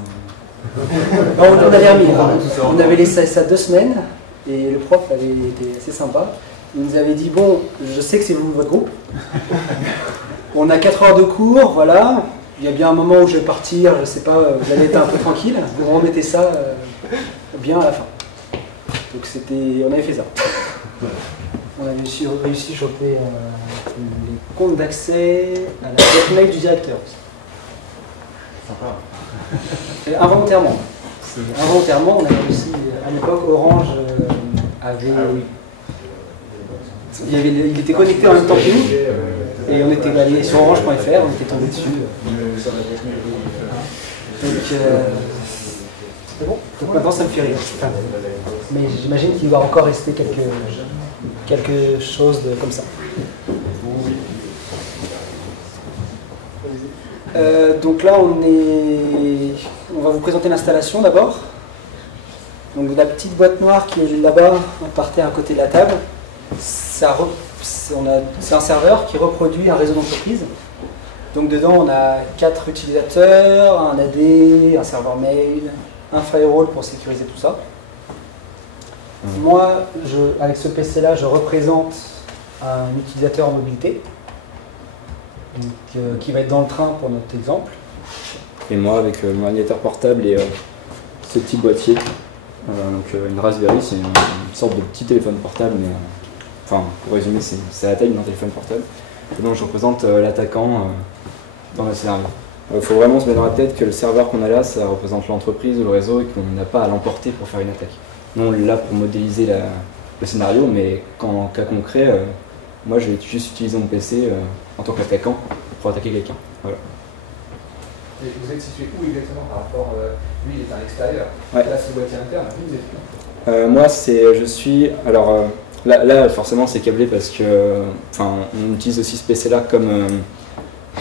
On avait remis, on avait laissé ça 2 semaines et le prof avait été assez sympa. Il nous avait dit bon, je sais que c'est vous votre groupe. On a 4 heures de cours, voilà. Il y a bien un moment où je vais partir, je sais pas, vous allez être un peu tranquille. Vous remettez ça bien à la fin. Donc on avait fait ça. On avait réussi à choper les comptes d'accès à la boîte mail du directeur. Sympa. Involontairement. Involontairement, on avait réussi, à l'époque, Orange avait... Ah oui. Il était connecté en même temps que nous. Et on était allé sur orange.fr, on était tombé dessus. Donc maintenant ça me fait rire. Enfin, mais j'imagine qu'il va encore rester quelque chose comme ça. Donc là on va vous présenter l'installation d'abord. Donc la petite boîte noire qui est là-bas, par terre à côté de la table, c'est un serveur qui reproduit un réseau d'entreprise. Donc dedans on a 4 utilisateurs, un AD, un serveur mail, un firewall pour sécuriser tout ça. Moi, avec ce PC là, je représente un utilisateur en mobilité donc, qui va être dans le train pour notre exemple. Et moi avec mon ordinateur portable et ce petit boîtier. Donc une Raspberry, c'est une sorte de petit téléphone portable, mais enfin pour résumer c'est la taille d'un téléphone portable. Et donc je représente l'attaquant dans le serveur. Il faut vraiment se mettre dans la tête que le serveur qu'on a là, ça représente l'entreprise ou le réseau et qu'on n'a pas à l'emporter pour faire une attaque. Nous on est là pour modéliser le scénario, mais en cas concret, moi je vais juste utiliser mon PC en tant qu'attaquant pour attaquer quelqu'un. Voilà. Et vous êtes situé où exactement par rapport lui il est à l'extérieur, ouais. Là c'est le boîtier interne, vous êtes où? Moi je suis, alors là forcément c'est câblé parce que on utilise aussi ce PC là comme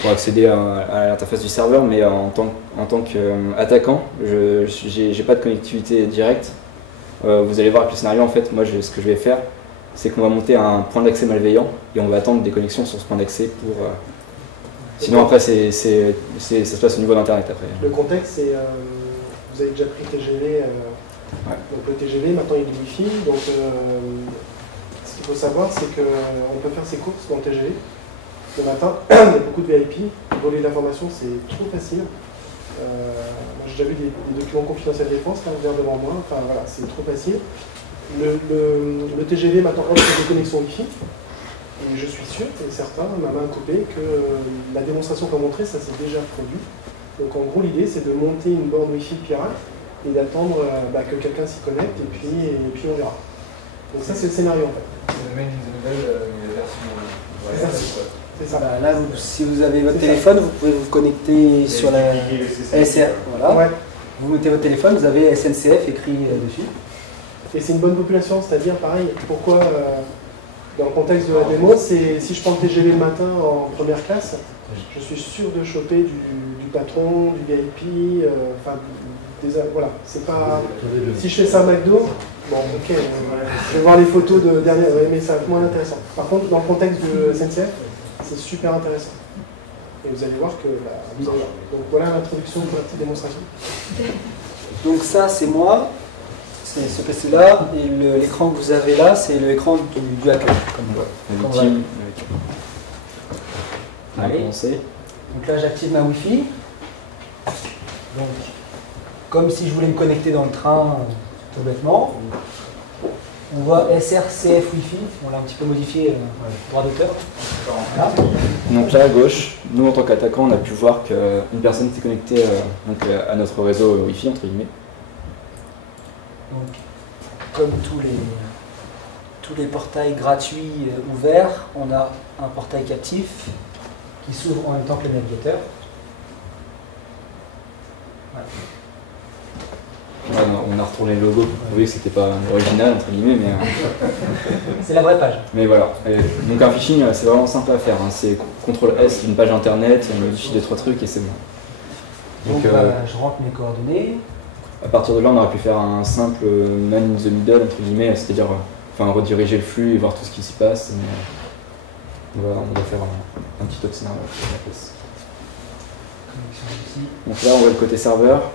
pour accéder à l'interface du serveur, mais en tant qu'attaquant, je n'ai pas de connectivité directe. Vous allez voir avec le scénario, en fait, moi ce que je vais faire, c'est qu'on va monter un point d'accès malveillant et on va attendre des connexions sur ce point d'accès pour... Sinon après ça se passe au niveau d'internet après. Le contexte c'est, vous avez déjà pris TGV, donc le TGV maintenant il est Wi-Fi, donc ce qu'il faut savoir c'est qu'on peut faire ses courses dans le TGV. Le matin, il y a beaucoup de VIP, voler de l'information c'est trop facile. Moi j'ai déjà vu des documents confidentiels défense là ouverts devant moi, enfin voilà, c'est trop facile. Le TGV maintenant offre des connexions Wi-Fi, et je suis sûr et certain, ma main coupée, que la démonstration qu'on a montrée, ça s'est déjà produit. Donc en gros l'idée c'est de monter une borne Wi-Fi pirate et d'attendre que quelqu'un s'y connecte et puis on verra. Donc ça c'est le scénario en fait. C'est le même version. C'est ça. Là, si vous avez votre téléphone, vous pouvez vous connecter sur la SR. Voilà. Ouais. Vous mettez votre téléphone, vous avez SNCF écrit dessus. Et c'est une bonne population, c'est-à-dire pareil, pourquoi dans le contexte de la démo, c'est si je prends le TGV le matin en première classe, je suis sûr de choper du patron, du VIP, voilà, c'est pas... Si je fais ça à McDo, bon ok, je vais voir les photos de dernière, mais ça va être moins intéressant. Par contre, dans le contexte de SNCF, c'est super intéressant. Et vous allez voir que... vous allez voir. Donc voilà l'introduction pour la petite démonstration. Donc ça, c'est moi. C'est ce PC-là, et l'écran que vous avez là, c'est l'écran du hacker. La victime. On va Allez. commencer. Donc là, j'active ma Wi-Fi. Donc, comme si je voulais me connecter dans le train, tout bêtement. On voit SRCF Wi-Fi, on l'a un petit peu modifié, droit d'auteur. Voilà. Donc là à gauche, nous en tant qu'attaquant, on a pu voir qu'une personne s'est connectée à notre réseau Wi-Fi entre guillemets. Donc, comme tous les portails gratuits ouverts, on a un portail captif qui s'ouvre en même temps que le navigateur. Ouais, on a retourné le logo. Vous voyez que c'était pas original entre guillemets, mais C'est la vraie page. mais voilà. Donc un phishing, c'est vraiment simple à faire. Hein. C'est CTRL-S d'une page internet, on modifie 2-3 trucs et c'est bon. Donc je rentre mes coordonnées. À partir de là, on aurait pu faire un simple man in the middle entre guillemets, c'est-à-dire rediriger le flux et voir tout ce qui s'y passe. Mais, on va faire un petit autre scénario. Donc là, on voit le côté serveur.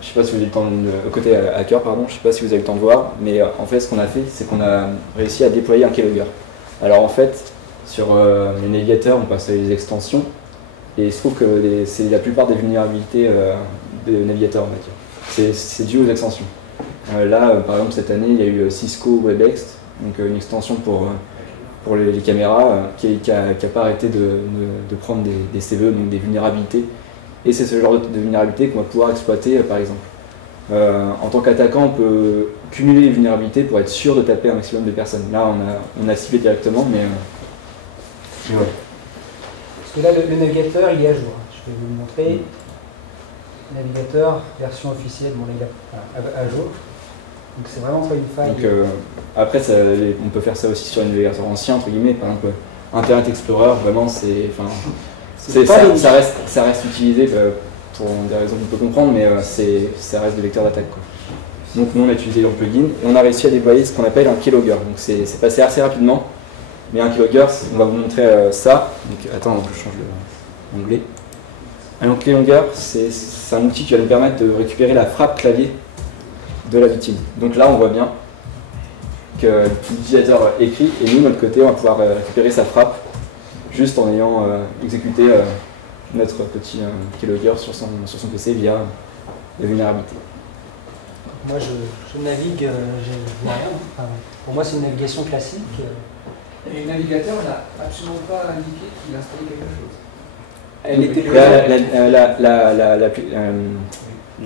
Je sais pas si vous avez le temps de, côté hacker, pardon. Je sais pas si vous avez le temps de voir, mais en fait, ce qu'on a fait, c'est qu'on a réussi à déployer un keylogger. Alors en fait, sur les navigateurs, on passe à les extensions, et il se trouve que c'est la plupart des vulnérabilités des navigateurs, on va dire. C'est dû aux extensions. Là, par exemple, cette année, il y a eu Cisco WebExt, donc une extension pour les caméras, qui a pas arrêté de prendre des CVE, donc des vulnérabilités. Et c'est ce genre de vulnérabilité qu'on va pouvoir exploiter, par exemple. En tant qu'attaquant, on peut cumuler les vulnérabilités pour être sûr de taper un maximum de personnes. Là, on a ciblé directement, mais ouais. Parce que là, le navigateur, il est à jour. Je vais vous le montrer. Navigateur, version officielle, bon là il est à jour. Donc c'est vraiment pas une faille. Donc après, on peut faire ça aussi sur les navigateurs anciens, entre guillemets. Par exemple, Internet Explorer, vraiment, ça reste utilisé pour des raisons qu'on peut comprendre, mais ça reste des vecteurs d'attaque. Donc nous, on a utilisé leur plugin et on a réussi à déployer ce qu'on appelle un keylogger. Donc c'est passé assez rapidement, mais un keylogger, on va vous montrer ça. Donc attends, je change l'onglet. Un keylogger, c'est un outil qui va nous permettre de récupérer la frappe clavier de la victime. Donc là, on voit bien que l'utilisateur écrit et nous, de notre côté, on va pouvoir récupérer sa frappe juste en ayant exécuté notre petit keylogger sur son PC via la vulnérabilité. Moi, je navigue, je vois rien. Enfin, pour moi, c'est une navigation classique. Et le navigateur n'a absolument pas indiqué qu'il installait quelque chose.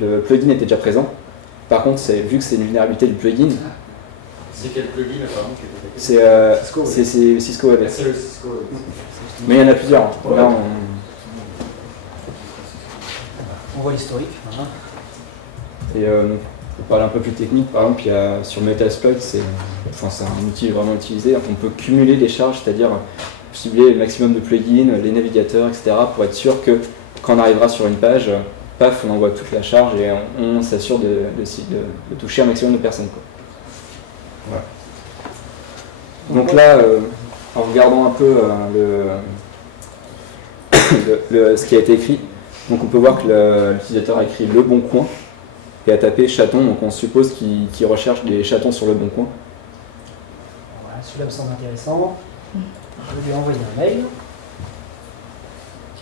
Le plugin était déjà présent. Par contre, vu que c'est une vulnérabilité du plugin, c'est quel plugin apparemment qui était attaqué? c'est Cisco WebEx. C'est le Cisco WebEx. Mais il y en a plusieurs. Là, on voit l'historique. Voilà. Et pour parler un peu plus technique, par exemple, il y a, sur Metasploit, c'est un outil vraiment utilisé. On peut cumuler des charges, c'est-à-dire cibler le maximum de plugins, les navigateurs, etc. pour être sûr que quand on arrivera sur une page, paf, on envoie toute la charge et on s'assure de toucher un maximum de personnes, quoi. Voilà. Donc là, en regardant un peu ce qui a été écrit, donc on peut voir que l'utilisateur a écrit Le Bon Coin et a tapé chaton, donc on suppose qu'il recherche des chatons sur Le Bon Coin. Voilà, celui-là me semble intéressant. Je vais lui envoyer un mail.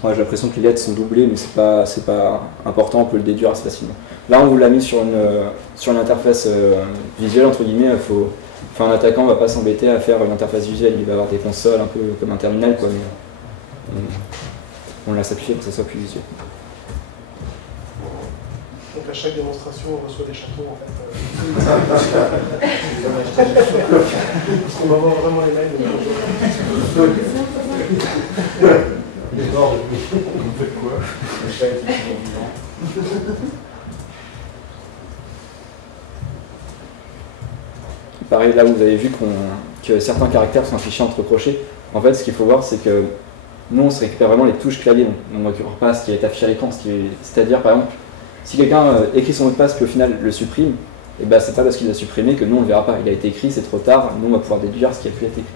Ouais, j'ai l'impression que les lettres sont doublées, mais c'est pas important, on peut le déduire assez facilement. Là, on vous l'a mis sur une interface visuelle, entre guillemets. Un attaquant ne va pas s'embêter à faire une interface visuelle, il va avoir des consoles un peu comme un terminal, quoi, mais on l'a simplifié pour que ça soit plus visuel. Donc à chaque démonstration, on reçoit des chatons en fait. Parce qu'on va voir vraiment les mails. Il est mort depuis. On fait quoi? Pareil, là vous avez vu que certains caractères sont affichés entre crochets. En fait, ce qu'il faut voir, c'est que nous, on se récupère vraiment les touches clavier. On ne récupère pas ce qui est affiché à l'écran. C'est-à-dire, par exemple, si quelqu'un écrit son mot de passe puis au final le supprime, et ben c'est pas parce qu'il l'a supprimé que nous on ne le verra pas. Il a été écrit, c'est trop tard. Nous, on va pouvoir déduire ce qui a pu être écrit.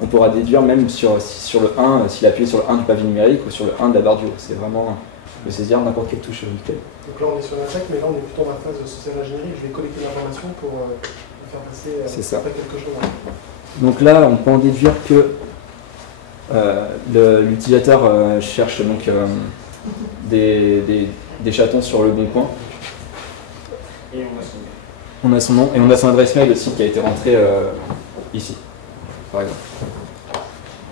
On pourra déduire même sur le 1, s'il a appuyé sur le 1 du pavé numérique ou sur le 1 de la barre du haut. C'est vraiment de saisir n'importe quelle touche virtuelle. Donc là, on est sur l'attaque, mais là, on est plutôt dans la phase de social ingénierie. Je vais collecter l'information pour faire passer après quelque chose. Donc là, on peut en déduire que l'utilisateur cherche donc des chatons sur Le Bon Coin. Et on a son nom et on a son adresse mail aussi qui a été rentrée ici, par exemple.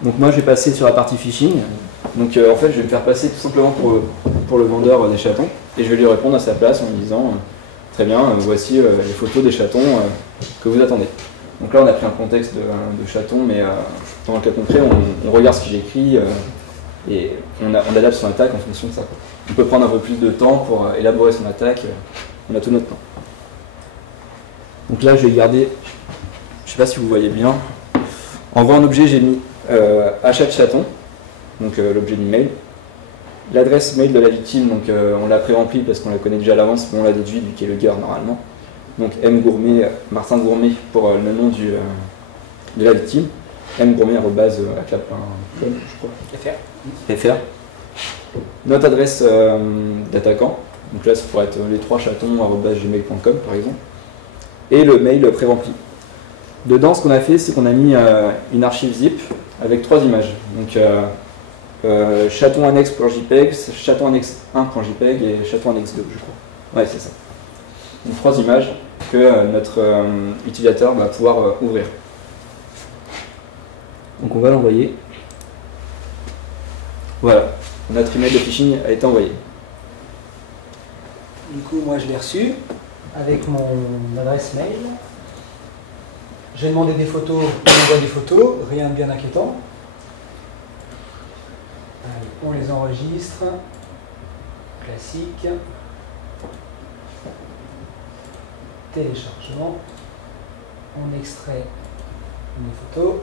Donc moi, j'ai passé sur la partie phishing. Donc en fait, je vais me faire passer tout simplement pour le vendeur des chatons et je vais lui répondre à sa place en lui disant très bien, voici les photos des chatons que vous attendez. Donc là, on a pris un contexte de chatons, mais dans le cas concret, on regarde ce que j'ai écrit et on adapte son attaque en fonction de ça, quoi. On peut prendre un peu plus de temps pour élaborer son attaque, on a tout notre temps. Donc là, je vais garder, je ne sais pas si vous voyez bien, en voie en objet, j'ai mis achat de chaton, donc l'objet du mail. L'adresse mail de la victime, donc on l'a pré-remplie parce qu'on la connaît déjà à l'avance, mais on l'a déduit vu qu'il est le GUR normalement. Donc M Gourmet, Martin Gourmet pour le nom de la victime. mgourmet@aclap.com, je crois. FR. Notre adresse d'attaquant, donc là ça pourrait être les 3 chatons@gmail.com par exemple. Et le mail pré-rempli. Dedans, ce qu'on a fait, c'est qu'on a mis une archive zip avec 3 images. Donc chaton annexe.jpeg, chaton annexe 1.jpeg et chaton annexe 2, je crois. Ouais, c'est ça. Donc 3 images que notre utilisateur va pouvoir ouvrir. Donc on va l'envoyer. Voilà, notre email de phishing a été envoyé. Du coup, moi je l'ai reçu avec mon adresse mail. J'ai demandé des photos, on envoie des photos, rien de bien inquiétant. Allez, on les enregistre. Classique. Téléchargement. On extrait une photo.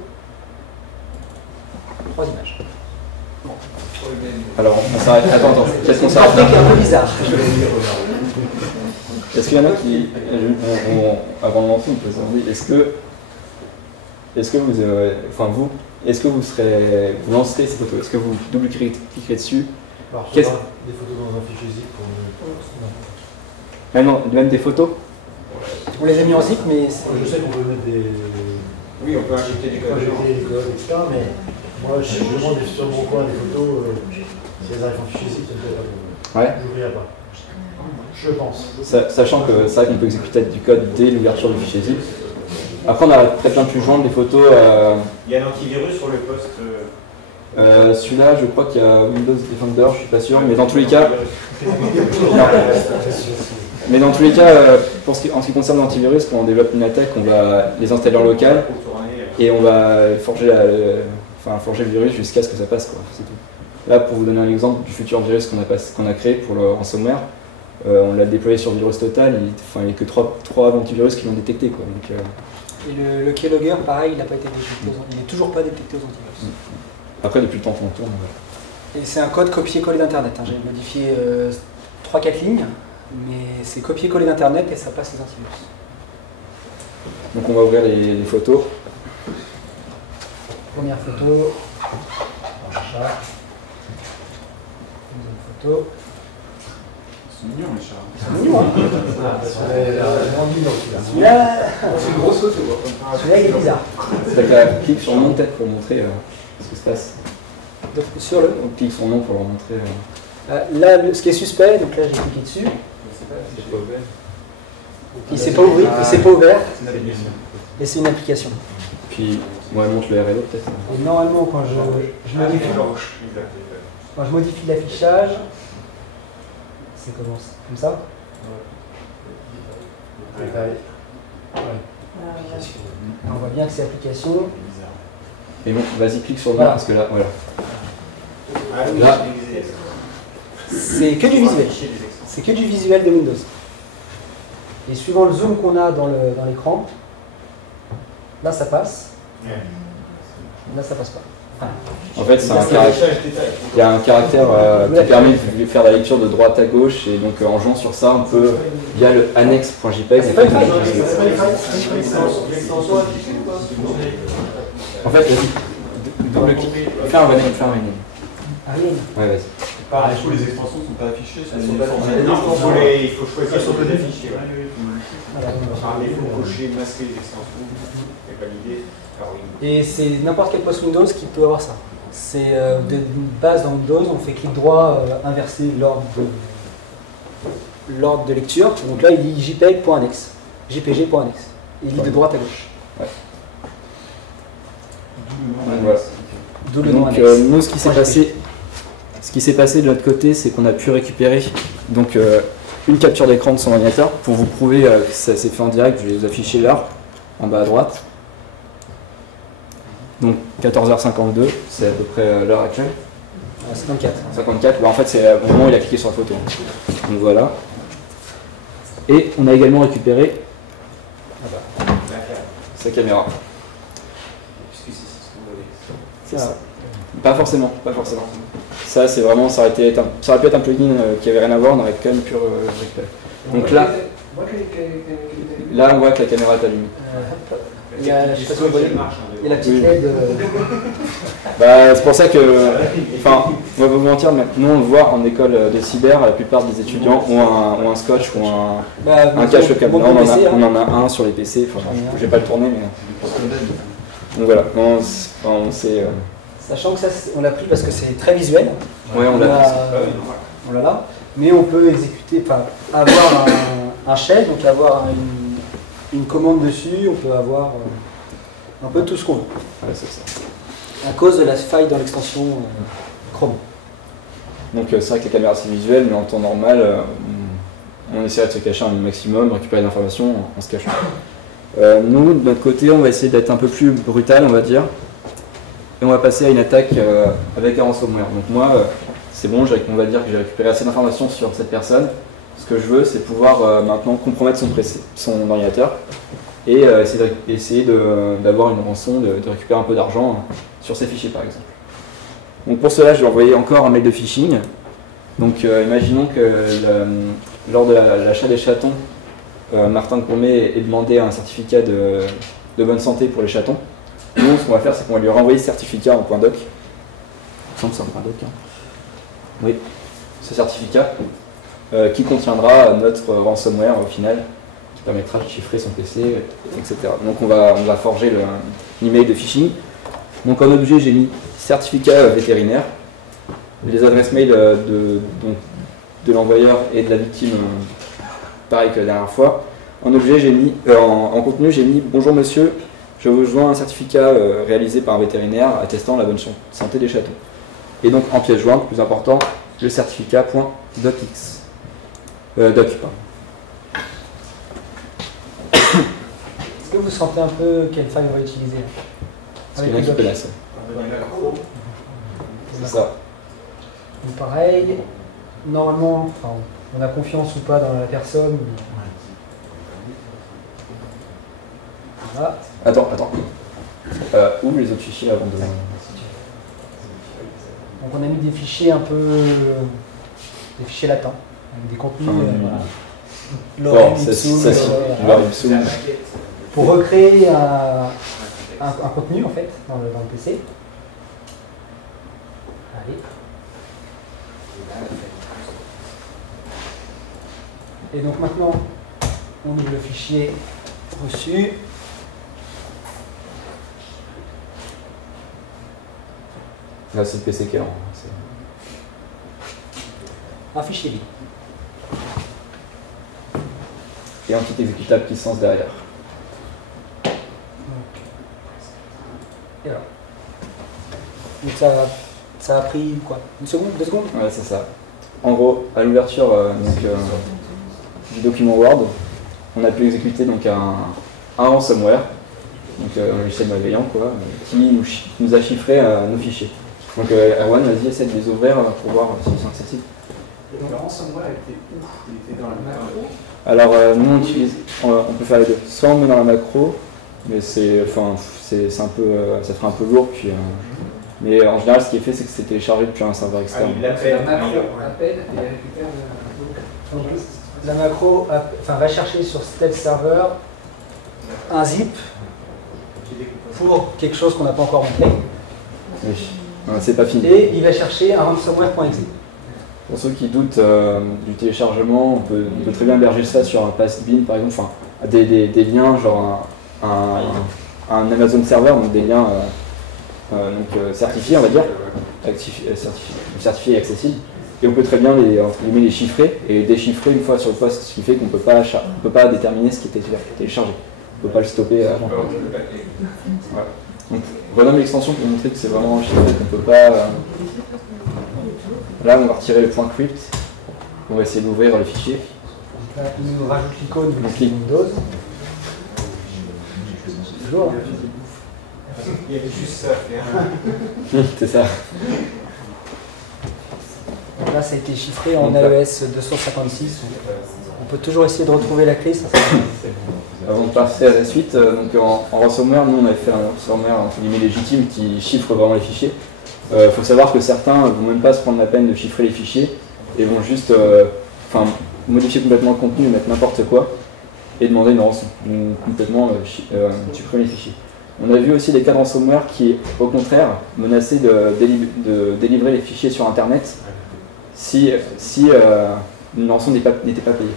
3 images. Bon. Alors on s'arrête. Attends, qu'est-ce qu'on s'arrête là? Un peu bizarre. Est-ce qu'il y en a qui, avant de lancer, on peut se demander, est-ce que vous lancerez ces photos? Est-ce que vous double-cliquerez dessus? Alors, des photos dans un fichier zip pour même des photos? On les a mis en zip, mais... Je sais qu'on peut mettre des... Oui, on peut injecter des codes. etc. Mais moi, je demande sur mon coin des photos, si elles arrivent en fichier zip, ça ne fait pas. Ouais. Je n'ouvrirai pas. Je pense. Sachant que c'est vrai qu'on peut exécuter du code dès l'ouverture du fichier zip. Après, on a très bien pu joindre des photos. Il y a un antivirus sur le poste. Celui-là, je crois qu'il y a Windows Defender, je suis pas sûr, mais dans tous les cas. Mais dans tous les cas, en ce qui concerne l'antivirus, quand on développe une attaque, on va les installer en local et on va forger le virus jusqu'à ce que ça passe, quoi. C'est tout. Là, pour vous donner un exemple du futur virus qu'on a créé pour le ransomware, on l'a déployé sur Virus Total, il n'y a que 3 antivirus qui l'ont détecté, quoi. Donc, et le keylogger, pareil, il n'a pas été détecté il n'est toujours pas détecté aux antivirus. après, depuis le temps qu'on tourne, voilà. Et c'est un code copier-coller d'Internet. Hein. J'ai modifié 3-4 lignes, mais c'est copier-coller d'Internet et ça passe les antivirus. Donc on va ouvrir les photos. Première photo. Chat. Deuxième photo. C'est mignon les chats. C'est mignon, hein. Celui-là, C'est une grosse photo. celui-là, il est bizarre. C'est-à-dire qu'elle clique sur le nom peut-être pour montrer ce qui se passe. Donc, sur le... On clique sur le nom pour leur montrer. Là, ce qui est suspect, donc là, j'ai cliqué dessus. Il s'est pas ouvert, il s'est pas ouvert. Et c'est une application. Puis, moi, elle montre le RLO peut-être. Et normalement, quand je modifie l'affichage, c'est comme ça. On voit bien que c'est application. Et bon, vas-y, clique sur le nom Voilà. parce que là, voilà. Là, c'est que du visuel. C'est que du visuel de Windows. Et suivant le zoom qu'on a dans l'écran, là ça passe. Là ça passe pas. En fait, c'est un caractère. Il y a un caractère qui permet de faire la lecture de droite à gauche et donc en jouant sur ça, on peut via le annex.jpg. C'est pas une faille. En fait, vas-y, double clic. Fais un running. Ah oui. Ouais, vas-y. Pareil, les extensions ne sont pas affichées. Il faut choisir sur le fichier. Voilà. Il faut cocher, masquer les extensions et valider. Et c'est n'importe quel poste Windows qui peut avoir ça. C'est une base dans Windows, on fait clic droit, inverser l'ordre de lecture. Donc là, il dit jpeg.annex, jpg.annex. Il lit de droite à gauche. Voilà. D'où le nom Donc annexe. nous, ce qui s'est passé de l'autre côté, c'est qu'on a pu récupérer donc une capture d'écran de son ordinateur pour vous prouver que ça s'est fait en direct. Je vais vous afficher l'heure en bas à droite. Donc 14h52, c'est à peu près l'heure actuelle. 54. 54, bah en fait c'est au moment où il a cliqué sur la photo. Donc voilà. Et on a également récupéré sa caméra. C'est ça. Pas forcément. Ça c'est vraiment, ça aurait pu être un plugin qui avait rien à voir, on aurait quand même pu récupérer. Donc là on voit que la caméra est allumée. Il y a, je sais pas si vous voyez, il y a la petite LED. Bah, c'est pour ça que, enfin, on va pas vous mentir, mais nous on le voit en école de cyber, la plupart des étudiants ont un scotch ou un cache câble. Là, on en a un sur les PC, enfin, je vais pas le tourner, mais. Donc voilà, on sait. Sachant que ça, on l'a pris parce que c'est très visuel. Ouais, on l'a on l'a là. Mais on peut exécuter, enfin, avoir un shell, donc avoir une commande dessus, on peut avoir un peu tout ce qu'on veut. Ouais, c'est ça. À cause de la faille dans l'extension Chrome. Donc c'est vrai que la caméra c'est visuel, mais en temps normal, on essaie de se cacher un maximum, récupérer l'information en se cachant. Nous, de notre côté, on va essayer d'être un peu plus brutal, on va dire. Et on va passer à une attaque avec un ransomware. Donc moi, c'est bon, on va dire que j'ai récupéré assez d'informations sur cette personne. Ce que je veux, c'est pouvoir maintenant compromettre son ordinateur et essayer d'avoir une rançon, de récupérer un peu d'argent sur ses fichiers par exemple. Donc pour cela, je vais envoyer encore un mail de phishing. Donc imaginons que lors de l'achat des chatons, Martin Courmet ait demandé un certificat de bonne santé pour les chatons. Nous, ce qu'on va faire, c'est qu'on va lui renvoyer ce certificat en .doc. Il me semble que c'est un .doc. Hein. Oui, ce certificat. Qui contiendra notre ransomware au final, qui permettra de chiffrer son PC, etc. Donc on va forger l'email de phishing. Donc en objet, j'ai mis certificat vétérinaire, les adresses mail de l'envoyeur et de la victime, pareil que la dernière fois. En objet, j'ai mis, en contenu, j'ai mis bonjour monsieur, je vous joins un certificat réalisé par un vétérinaire attestant la bonne santé des chatons. Et donc en pièce jointe, plus important, le certificat.docx. Doc. Est-ce que vous sentez un peu quelle faille on va utiliser? C'est bien qui connaissent. C'est ça. Donc pareil, normalement, enfin, on a confiance ou pas dans la personne. Voilà. Attends. Ouvre les autres fichiers avant de. Donc on a mis des fichiers un peu, des fichiers latents, avec des contenus. Bon, ipsum. Pour recréer un contenu en fait dans le PC. Allez. Et donc maintenant, on ouvre le fichier reçu. Là, c'est le PC qui est lent. Un fichier vide. Et un petit exécutable qui se lance derrière. Et voilà. Donc ça a pris quoi? Une seconde? 2 secondes? Ouais, c'est ça. En gros, à l'ouverture du document Word, on a pu exécuter donc un ransomware, donc un logiciel malveillant quoi, qui nous a chiffré nos fichiers. Donc Erwan, vas-y, essaie de les ouvrir pour voir s'ils sont accessibles. Donc le ransomware était où? Il était dans la macro? Alors nous on peut faire les deux. Soit on met dans la macro, mais c'est un peu, ça ferait un peu lourd. Puis, mais en général, ce qui est fait, c'est que c'est téléchargé depuis un serveur externe. La macro appelle et elle récupère La macro va chercher sur tel serveur un zip pour quelque chose qu'on n'a pas encore montré. Oui, c'est pas fini. Et il va chercher un ransomware.exe. Pour ceux qui doutent du téléchargement, on peut très bien héberger ça sur un Pastebin par exemple, enfin des liens genre un Amazon serveur, donc des liens certifiés on va dire, certifiés et accessibles. Et on peut très bien les chiffrer et déchiffrer une fois sur le poste, ce qui fait qu'on ne peut pas déterminer ce qui était téléchargé. On ne peut pas le stopper avant. Ouais. Donc, renomme l'extension pour montrer que c'est vraiment chiffré, qu'on ne peut pas... Là, on va retirer le point crypt. On va essayer d'ouvrir le fichier. Donc là, il nous rajoute l'icône de Windows. Toujours. Il y avait juste ça à faire. C'est ça. Donc là, ça a été chiffré en AES 256. On peut toujours essayer de retrouver la clé. Ça Avant de passer à la suite, donc en ransomware, nous on avait fait un ransomware entre guillemets légitime qui chiffre vraiment les fichiers. Il faut savoir que certains ne vont même pas se prendre la peine de chiffrer les fichiers et vont juste modifier complètement le contenu, mettre n'importe quoi et demander une rançon, complètement supprimer les fichiers. On a vu aussi des cas de ransomware qui, au contraire, menaçaient de délivrer les fichiers sur Internet si une rançon n'était pas payée.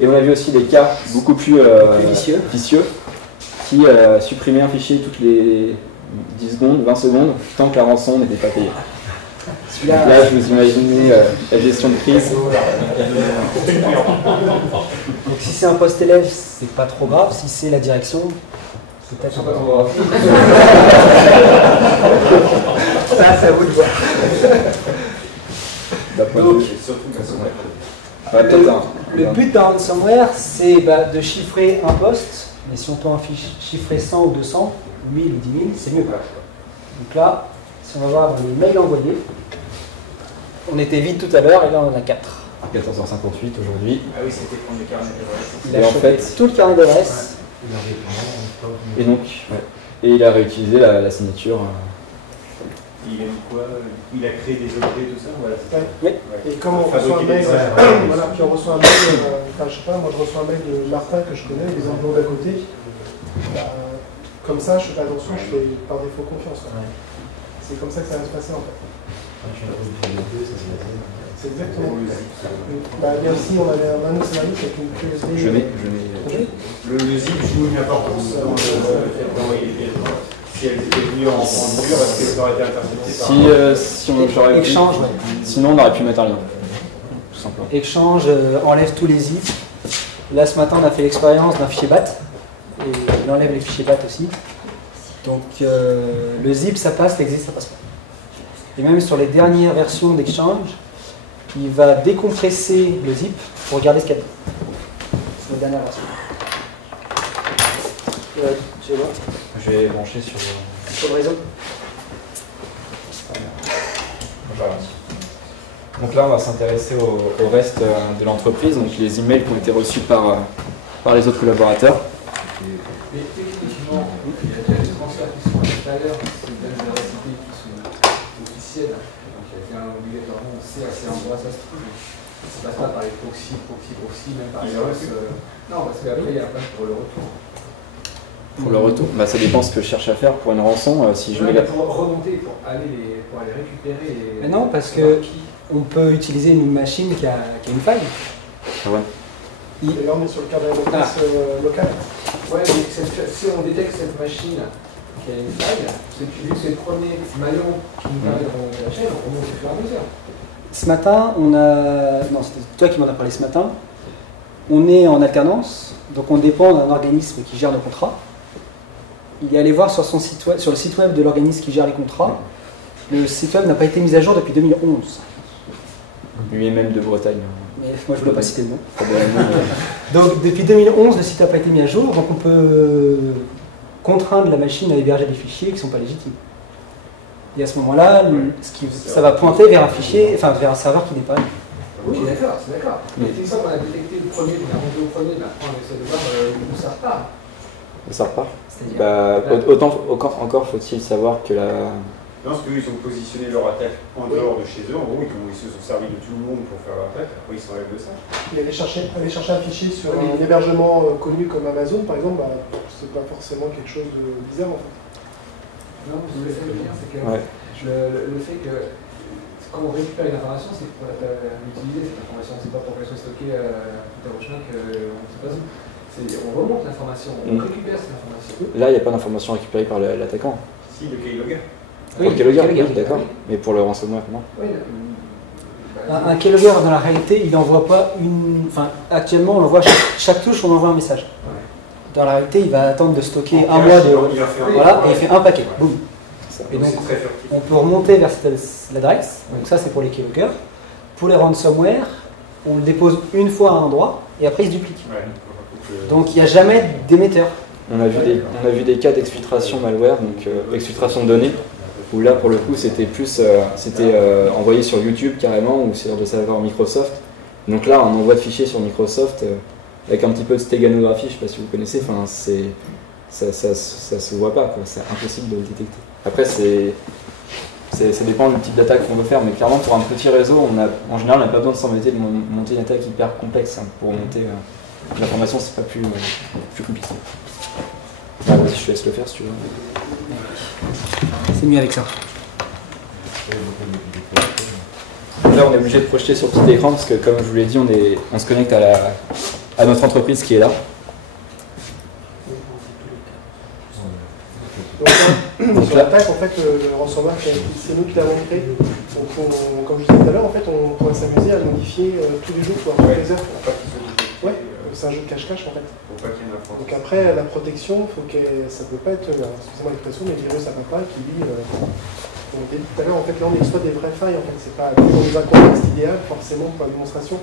Et on a vu aussi des cas beaucoup plus vicieux qui supprimaient un fichier toutes les 10 secondes, 20 secondes, tant que la rançon n'était pas payée. Là, je vous imagine la gestion de crise. Donc si c'est un poste élève, c'est pas trop grave. Si c'est la direction, c'est peut-être un peu trop grave. Ça, c'est à vous de voir. Donc, le but d'un ransomware, c'est de chiffrer un poste, mais si on peut en chiffrer 100 ou 200, 1000 ou 10 000, c'est mieux. Donc là, si on va voir dans les mails envoyés, on était vide tout à l'heure et là on en a 4. 14h58 aujourd'hui. Ah oui, c'était pour le carnet d'adresse. Il a chopé tout le carnet d'adresse. Et donc, il a réutilisé la signature. Il a mis quoi? Il a créé des objets, tout ça, voilà. Oui. Et comme on reçoit un mail, voilà, puis on reçoit un mail, je sais pas, moi je reçois un mail de Martin que je connais, les enveloppes d'à côté. Comme ça, je fais attention, je fais par défaut confiance. C'est comme ça que ça va se passer en fait. C'est exactement. Bien si on avait un nano-scénariste avec une clé USB. Je mets. Le zip joue une importance si elle était venue en dur, est-ce que ça aurait été intercepté si on j'aurais Exchange, pu, sinon on aurait pu mettre un lien. Tout simplement. Exchange, enlève tous les zips. Là ce matin on a fait l'expérience d'un fichier BAT. Et il enlève les fichiers BAT aussi. Donc le zip ça passe, l'exit ça passe pas. Et même sur les dernières versions d'Exchange, il va décompresser le zip pour regarder ce qu'il y a dedans. C'est la dernière version. Je vais brancher sur le réseau. Donc là, on va s'intéresser au reste de l'entreprise, donc les emails qui ont été reçus par les autres collaborateurs. Mais techniquement, il y a des transferts qui sont à l'extérieur, c'est des adresses IP qui sont officielles, donc obligatoirement on sait à quel endroit ça se trouve. Ça passe pas par les proxys, même par les OS. Non, parce qu'après il y a un problème pour le retour. Pour le retour, bah, ça dépend ce que je cherche à faire pour une rançon. Si je mets la... Pour remonter, pour aller récupérer les... Mais non, parce que on peut utiliser une machine qui a une faille. Ah ouais. Et là, on est sur le cadre d'interface local. Ouais, mais si on détecte cette machine qui a une faille, vu que c'est le premier maillon qui nous permet de remonter la chaîne, on remonte au fur et à mesure. Ce matin, on a... Non, c'était toi qui m'en as parlé ce matin. On est en alternance, donc on dépend d'un organisme qui gère nos contrats. Il est allé voir sur, son site web, sur le site web de l'organisme qui gère les contrats. Le site web n'a pas été mis à jour depuis 2011. Lui est même de Bretagne. Mais moi, je ne voulais pas citer le nom. Donc, depuis 2011, le site n'a pas été mis à jour, donc on peut contraindre la machine à héberger des fichiers qui ne sont pas légitimes. Et à ce moment-là, ça va pointer vers un fichier, enfin vers un serveur qui n'est pas. Oui, d'accord, c'est d'accord. Mais une fois qu'on a détecté le premier, on a remonté au premier, après on essaie de voir où ça repart. Où ça repart. Bah, encore faut-il savoir que la... Non, parce qu'ils ont positionné leur attaque en dehors de chez eux. En gros, ils se sont servis de tout le monde pour faire leur attaque. Après, ils s'enlèvent de ça. Il allait chercher un fichier sur un hébergement connu comme Amazon, par exemple, c'est pas forcément quelque chose de bizarre en fait. Non, ce que je veux dire, c'est que le fait que quand on récupère une information, c'est pour l'utiliser cette information. C'est pas pour qu'elle soit stockée à tout un machin qu'on ne sait pas où. On remonte l'information, on récupère cette information. Là, il n'y a pas d'information récupérée par l'attaquant. Si, le keylogger. Pour le keylogger, oui, d'accord. Mais pour le ransomware, non. Oui, un keylogger, dans la réalité, il n'envoie pas une... Enfin, actuellement, on envoie chaque touche, on envoie un message. Dans la réalité, il va attendre de stocker un mois de... Voilà, et il fait un paquet. Boum. Et donc, on peut remonter vers l'adresse. Donc ça, c'est pour les keyloggers. Pour les ransomware, on le dépose une fois à un endroit, et après, il se duplique. Donc, il n'y a jamais d'émetteur. On a vu des cas d'exfiltration malware, donc exfiltration de données, où là pour le coup c'était plus envoyé sur YouTube carrément ou sur des serveurs Microsoft. Donc là on envoie de fichiers sur Microsoft avec un petit peu de stéganographie, je ne sais pas si vous connaissez, enfin ça se voit pas, c'est impossible de le détecter. Après ça dépend du type d'attaque qu'on veut faire, mais clairement pour un petit réseau, en général on n'a pas besoin de s'embêter de monter une attaque hyper complexe pour monter l'information, c'est pas plus compliqué. Ah, vas-y, je te laisse le faire si tu veux. C'est mieux avec ça. Là, on est obligé de projeter sur petit écran parce que, comme je vous l'ai dit, on se connecte à notre entreprise qui est là. Donc, sur l'attaque, en fait, le ransomware, c'est nous qui l'avons créé. Donc, comme je disais tout à l'heure, en fait, on pourrait s'amuser à le modifier tous les jours, toutes les heures. Ouais, c'est un jeu de cache-cache en fait. Donc après, la protection, ça ne peut pas être, excusez-moi l'expression, mais virus à papa qui dit, on dit tout à l'heure, en fait, là on exploite des vraies failles, en fait, c'est pas dans un contexte idéal forcément pour la démonstration,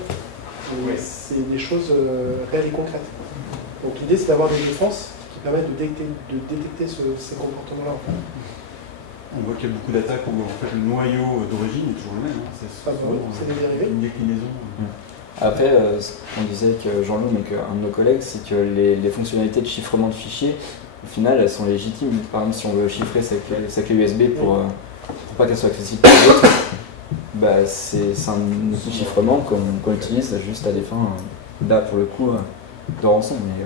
mais c'est des choses réelles et concrètes. Donc l'idée c'est d'avoir des défenses qui permettent de détecter ces comportements-là. En fait. On voit qu'il y a beaucoup d'attaques où en fait, le noyau d'origine est toujours le même. Hein. C'est des dérivés. Une déclinaison. Après, ce qu'on disait avec Jean-Loup et qu'un de nos collègues, c'est que les fonctionnalités de chiffrement de fichiers, au final, elles sont légitimes. Par exemple, si on veut chiffrer sa clé USB pour pas qu'elle soit accessible par les autres, bah, c'est un outil de chiffrement qu'on utilise juste à des fins, là pour le coup, de rançon. Mais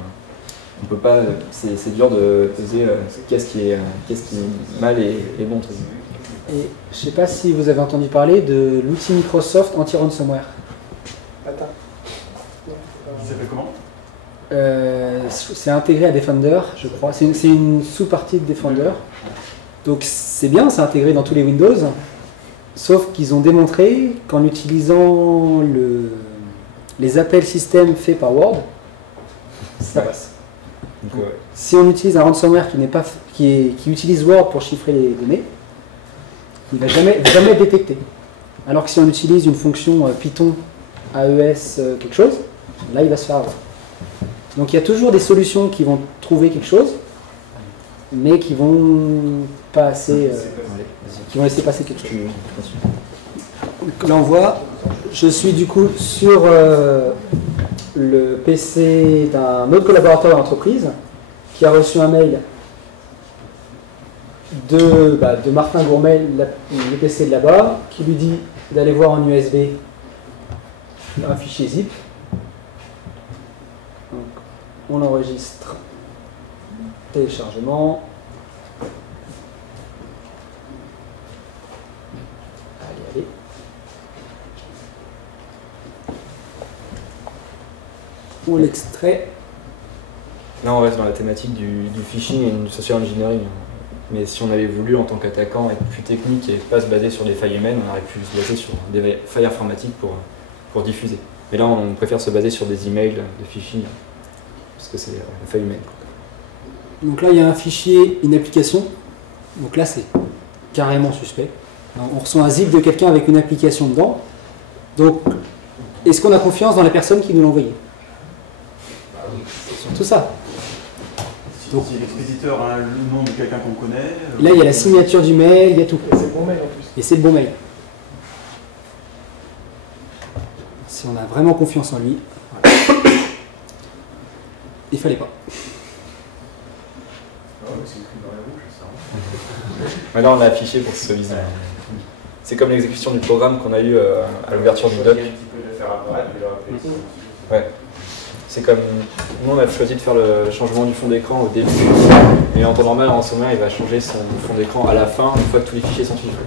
on peut pas, c'est dur de peser qu'est-ce qui est mal et bon. Et je ne sais pas si vous avez entendu parler de l'outil Microsoft anti-ransomware. Attends. Il s'appelle comment C'est intégré à Defender, je crois. C'est une sous-partie de Defender. Donc c'est bien, c'est intégré dans tous les Windows. Sauf qu'ils ont démontré qu'en utilisant les appels système faits par Word, ça passe. Donc, si on utilise un ransomware qui utilise Word pour chiffrer les données, il ne va jamais détecter. Alors que si on utilise une fonction Python AES quelque chose, là il va se faire avoir. Donc il y a toujours des solutions qui vont trouver quelque chose, mais qui vont pas assez, qui vont laisser passer quelque chose. Donc, là on voit, je suis du coup sur le PC d'un autre collaborateur de l'entreprise qui a reçu un mail de Martin Gourmet, le PC de là-bas, qui lui dit d'aller voir en USB un fichier zip. Donc, on enregistre téléchargement. Allez. On l'extrait. Là, on reste dans la thématique du phishing et du social engineering. Mais si on avait voulu, en tant qu'attaquant, être plus technique et pas se baser sur des failles humaines, on aurait pu se baser sur des failles informatiques pour diffuser. Mais là, on préfère se baser sur des emails de phishing, parce que c'est une faille humaine. Donc là, il y a un fichier, une application. Donc là, c'est carrément suspect. On reçoit un zip de quelqu'un avec une application dedans. Donc, est-ce qu'on a confiance dans la personne qui nous l'a envoyé? C'est surtout ça. Donc, si l'expéditeur a le nom de quelqu'un qu'on connaît. Là, il y a la signature du mail, il y a tout. Et c'est le bon mail en plus. Et c'est le bon mail. Si on a vraiment confiance en lui, voilà. Il fallait pas. Maintenant, on l'a affiché pour que ce soit visible. C'est comme l'exécution du programme qu'on a eu à l'ouverture du doc. Ouais. C'est comme nous, on a choisi de faire le changement du fond d'écran au début. Et en temps normal, en sommaire, il va changer son fond d'écran à la fin, une fois que tous les fichiers sont chiffrés.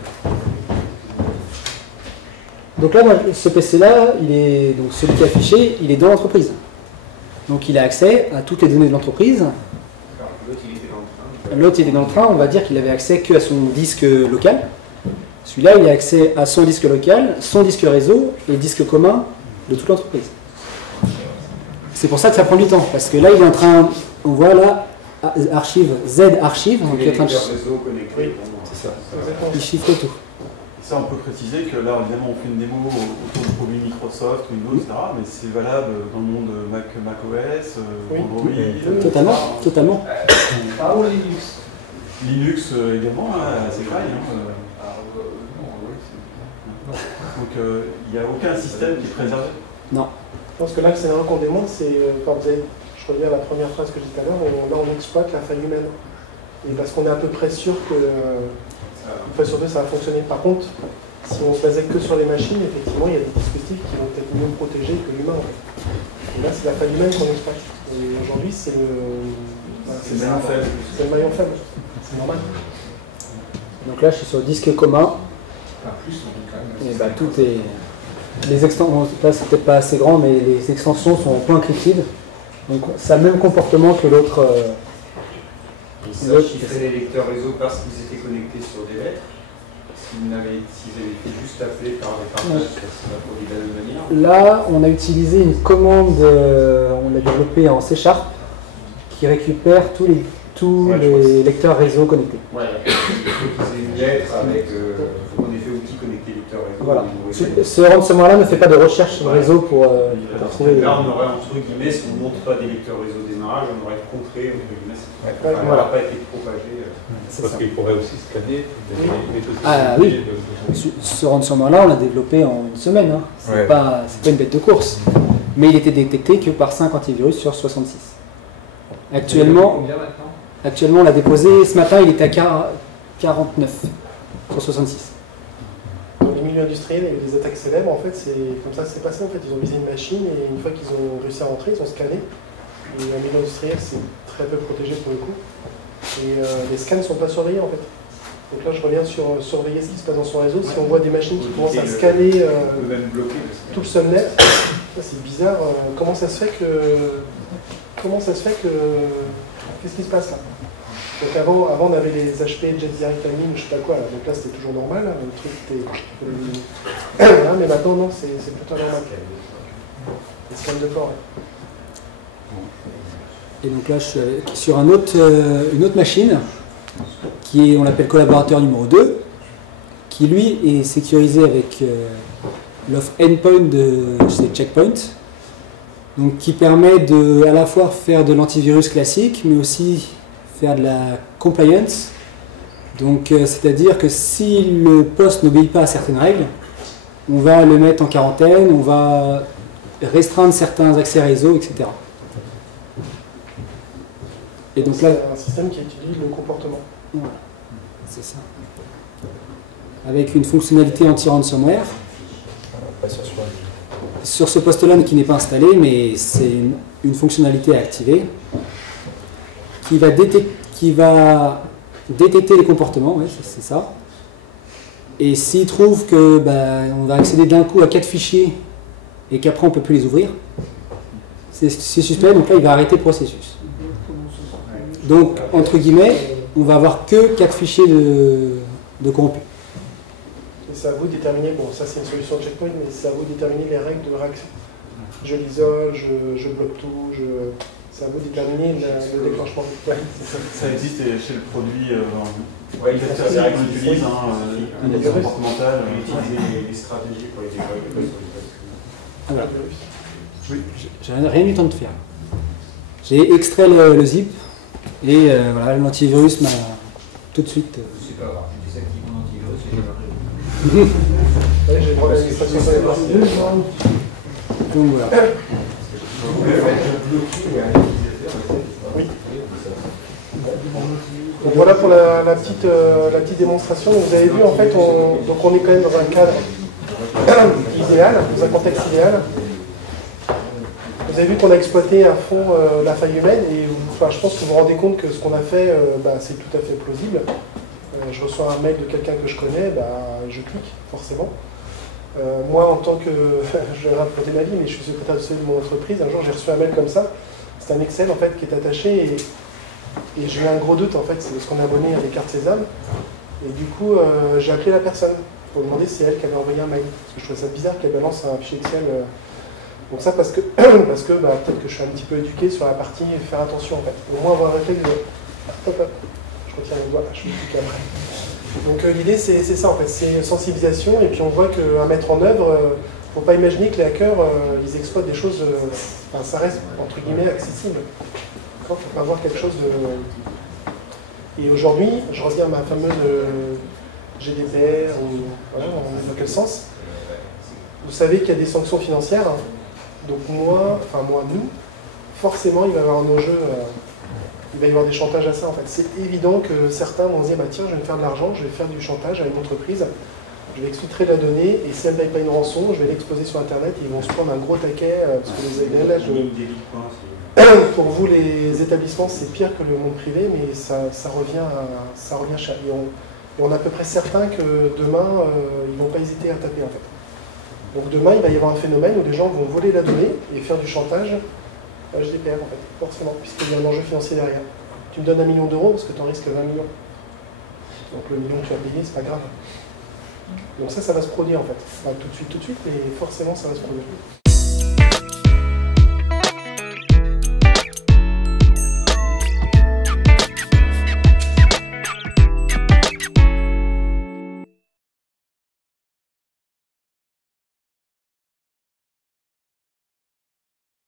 Donc là, ce PC-là, donc celui qui est affiché, il est dans l'entreprise. Donc il a accès à toutes les données de l'entreprise. L'autre, il est dans le train, on va dire qu'il avait accès qu'à son disque local. Celui-là, il a accès à son disque local, son disque réseau et le disque commun de toute l'entreprise. C'est pour ça que ça prend du temps, parce que là, il est en train, on voit là, archive, Z archive, donc il est en train de... C'est ça. Il chiffre tout. Ça, on peut préciser que là, évidemment, on fait une démo autour de produits Microsoft, Windows, etc. Mais c'est valable dans le monde macOS, Android. Totalement, totalement. Ah, ou Linux. Linux également, c'est faille. Donc, il n'y a aucun système qui est préservé. Non. Je pense que là, le scénario qu'on démontre, c'est quand vous avez, je reviens à la première phrase que j'ai dit tout à l'heure, là on exploite la faille humaine. Et parce qu'on est à peu près sûr que surtout ça va fonctionner. Par contre, si on se basait que sur les machines, effectivement, il y a des dispositifs qui vont être mieux protégés que l'humain. En fait. Et là, c'est la faille humaine qu'on exploite. Et aujourd'hui, c'est le maillon faible. C'est le maillon faible. C'est normal. Donc là, je suis sur le disque commun. Et bah, tout est... Les extensions, là c'est peut-être pas assez grand, mais les extensions sont en point encrypted. Donc ça a le même comportement que l'autre. Ça chiffrait les lecteurs réseau parce qu'ils étaient connectés sur des lettres. S'ils avaient été juste appelés par des partages, ça n'a produit de la même manière. Là, on a utilisé une commande, on l'a développée en C# qui récupère tous les lecteurs réseau connectés. Ouais, c'est une lettre avec en effet outil connecté lecteur réseau. Voilà. Ce ransomware-là ne fait pas de recherche sur le réseau pour trouver. Là, on aurait entre guillemets, si on ne montre pas des lecteurs réseau au démarrage, on aurait contré entre guillemets. Ça n'aurait pas été propagé. Parce qu'il pourrait aussi scanner les Ah oui. Ce ransomware-là, on l'a développé en une semaine. Hein. C'est pas une bête de course. Mais il était détecté que par 5 antivirus sur 66. Actuellement, on l'a déposé, ce matin il était à 49 sur 66. Dans les milieux industriels, il y a eu des attaques célèbres, en fait, c'est comme ça que c'est passé. En fait, ils ont visé une machine et une fois qu'ils ont réussi à rentrer, ils ont scanné. Et en milieu industriel, c'est très peu protégé pour le coup. Et les scans ne sont pas surveillés en fait. Donc là, je reviens sur surveiller ce qui se passe dans son réseau. Si on voit des machines qui commencent à scanner tout le subnet, c'est bizarre. Comment ça se fait que qu'est-ce qui se passe là? Donc avant on avait les HP Jet Direct Timing, je sais pas quoi, là. Donc là c'était toujours normal, hein. Le truc était... Voilà, mais maintenant non, c'est plutôt normal. Les scans de port. Et donc là je suis sur une autre machine, qui est, on l'appelle collaborateur numéro 2, qui lui est sécurisé avec l'offre endpoint de chez Checkpoint. Donc, qui permet de à la fois faire de l'antivirus classique, mais aussi faire de la compliance. Donc, c'est-à-dire que si le poste n'obéit pas à certaines règles, on va le mettre en quarantaine, on va restreindre certains accès réseau, etc. Et donc là, c'est un système qui étudie le comportement. Voilà. C'est ça. Avec une fonctionnalité anti-ransomware. Sur ce poste-là qui n'est pas installé, mais c'est une fonctionnalité à activer qui va détecter les comportements, ouais, c'est ça. Et s'il trouve que on va accéder d'un coup à 4 fichiers et qu'après on ne peut plus les ouvrir, c'est suspect, donc là il va arrêter le processus. Donc, entre guillemets, on va avoir que 4 fichiers de corrompus. C'est à vous de déterminer, bon ça c'est une solution de checkpoint, mais c'est à vous de déterminer les règles de réaction. Je l'isole, je bloque tout, c'est à vous de déterminer le déclenchement. Ouais. Ça existe chez le produit ouais, c'est vrai qu'on utilise, l'analyse comportementale. Utiliser les stratégies pour les déployer. Alors, oui. J'ai rien eu le temps de faire. J'ai extrait le zip et voilà, l'antivirus m'a tout de suite. C'est pas grave, tu désactives mon antivirus et je vais Ouais, j'ai le droit d'administration sur les parties. Donc voilà. Oui. Donc voilà pour la petite démonstration. Vous avez vu, en fait, on est quand même dans un cadre idéal, dans un contexte idéal. Vous avez vu qu'on a exploité à fond la faille humaine et je pense que vous vous rendez compte que ce qu'on a fait, c'est tout à fait plausible. Je reçois un mail de quelqu'un que je connais, je clique, forcément. Moi, en tant que... je vais raconter ma vie, mais je suis secrétaire de mon entreprise. Un jour, j'ai reçu un mail comme ça. C'est un Excel, en fait, qui est attaché. Et j'ai eu un gros doute, en fait. C'est parce qu'on est abonné à des cartes Sésame. Et du coup, j'ai appelé la personne pour demander si c'est elle qui avait envoyé un mail. Parce que je trouvais ça bizarre qu'elle balance un fichier Excel. Donc ça, parce que peut-être que je suis un petit peu éduqué sur la partie faire attention, en fait. Au moins avoir un réflexe de... Hop, hop. Je retiens les doigts, je suis plus après. Donc l'idée c'est ça en fait, c'est sensibilisation et puis on voit qu'à mettre en œuvre, il ne faut pas imaginer que les hackers ils exploitent des choses, ça reste entre guillemets accessible. Il ne faut pas avoir quelque chose de... Et aujourd'hui, je reviens à ma fameuse GDPR, ou voilà, dans quel sens. Vous savez qu'il y a des sanctions financières, hein. Donc nous, forcément il va y avoir un enjeu... il va y avoir des chantages à ça en fait. C'est évident que certains vont se dire tiens, je vais me faire de l'argent, je vais faire du chantage à une entreprise, je vais exfiltrer la donnée et si elle ne paye pas une rançon, je vais l'exposer sur internet et ils vont se prendre un gros taquet parce que pour vous les établissements c'est pire que le monde privé mais ça revient cher. Et on est à peu près certain que demain ils ne vont pas hésiter à taper en fait. Donc demain il va y avoir un phénomène où des gens vont voler la donnée et faire du chantage. GDPR en fait, forcément, puisqu'il y a un enjeu financier derrière. Tu me donnes 1 million d'euros parce que tu en risques 20 millions. Donc le million que tu as payé, c'est pas grave. Donc ça va se produire en fait. Pas tout de suite, mais forcément ça va se produire.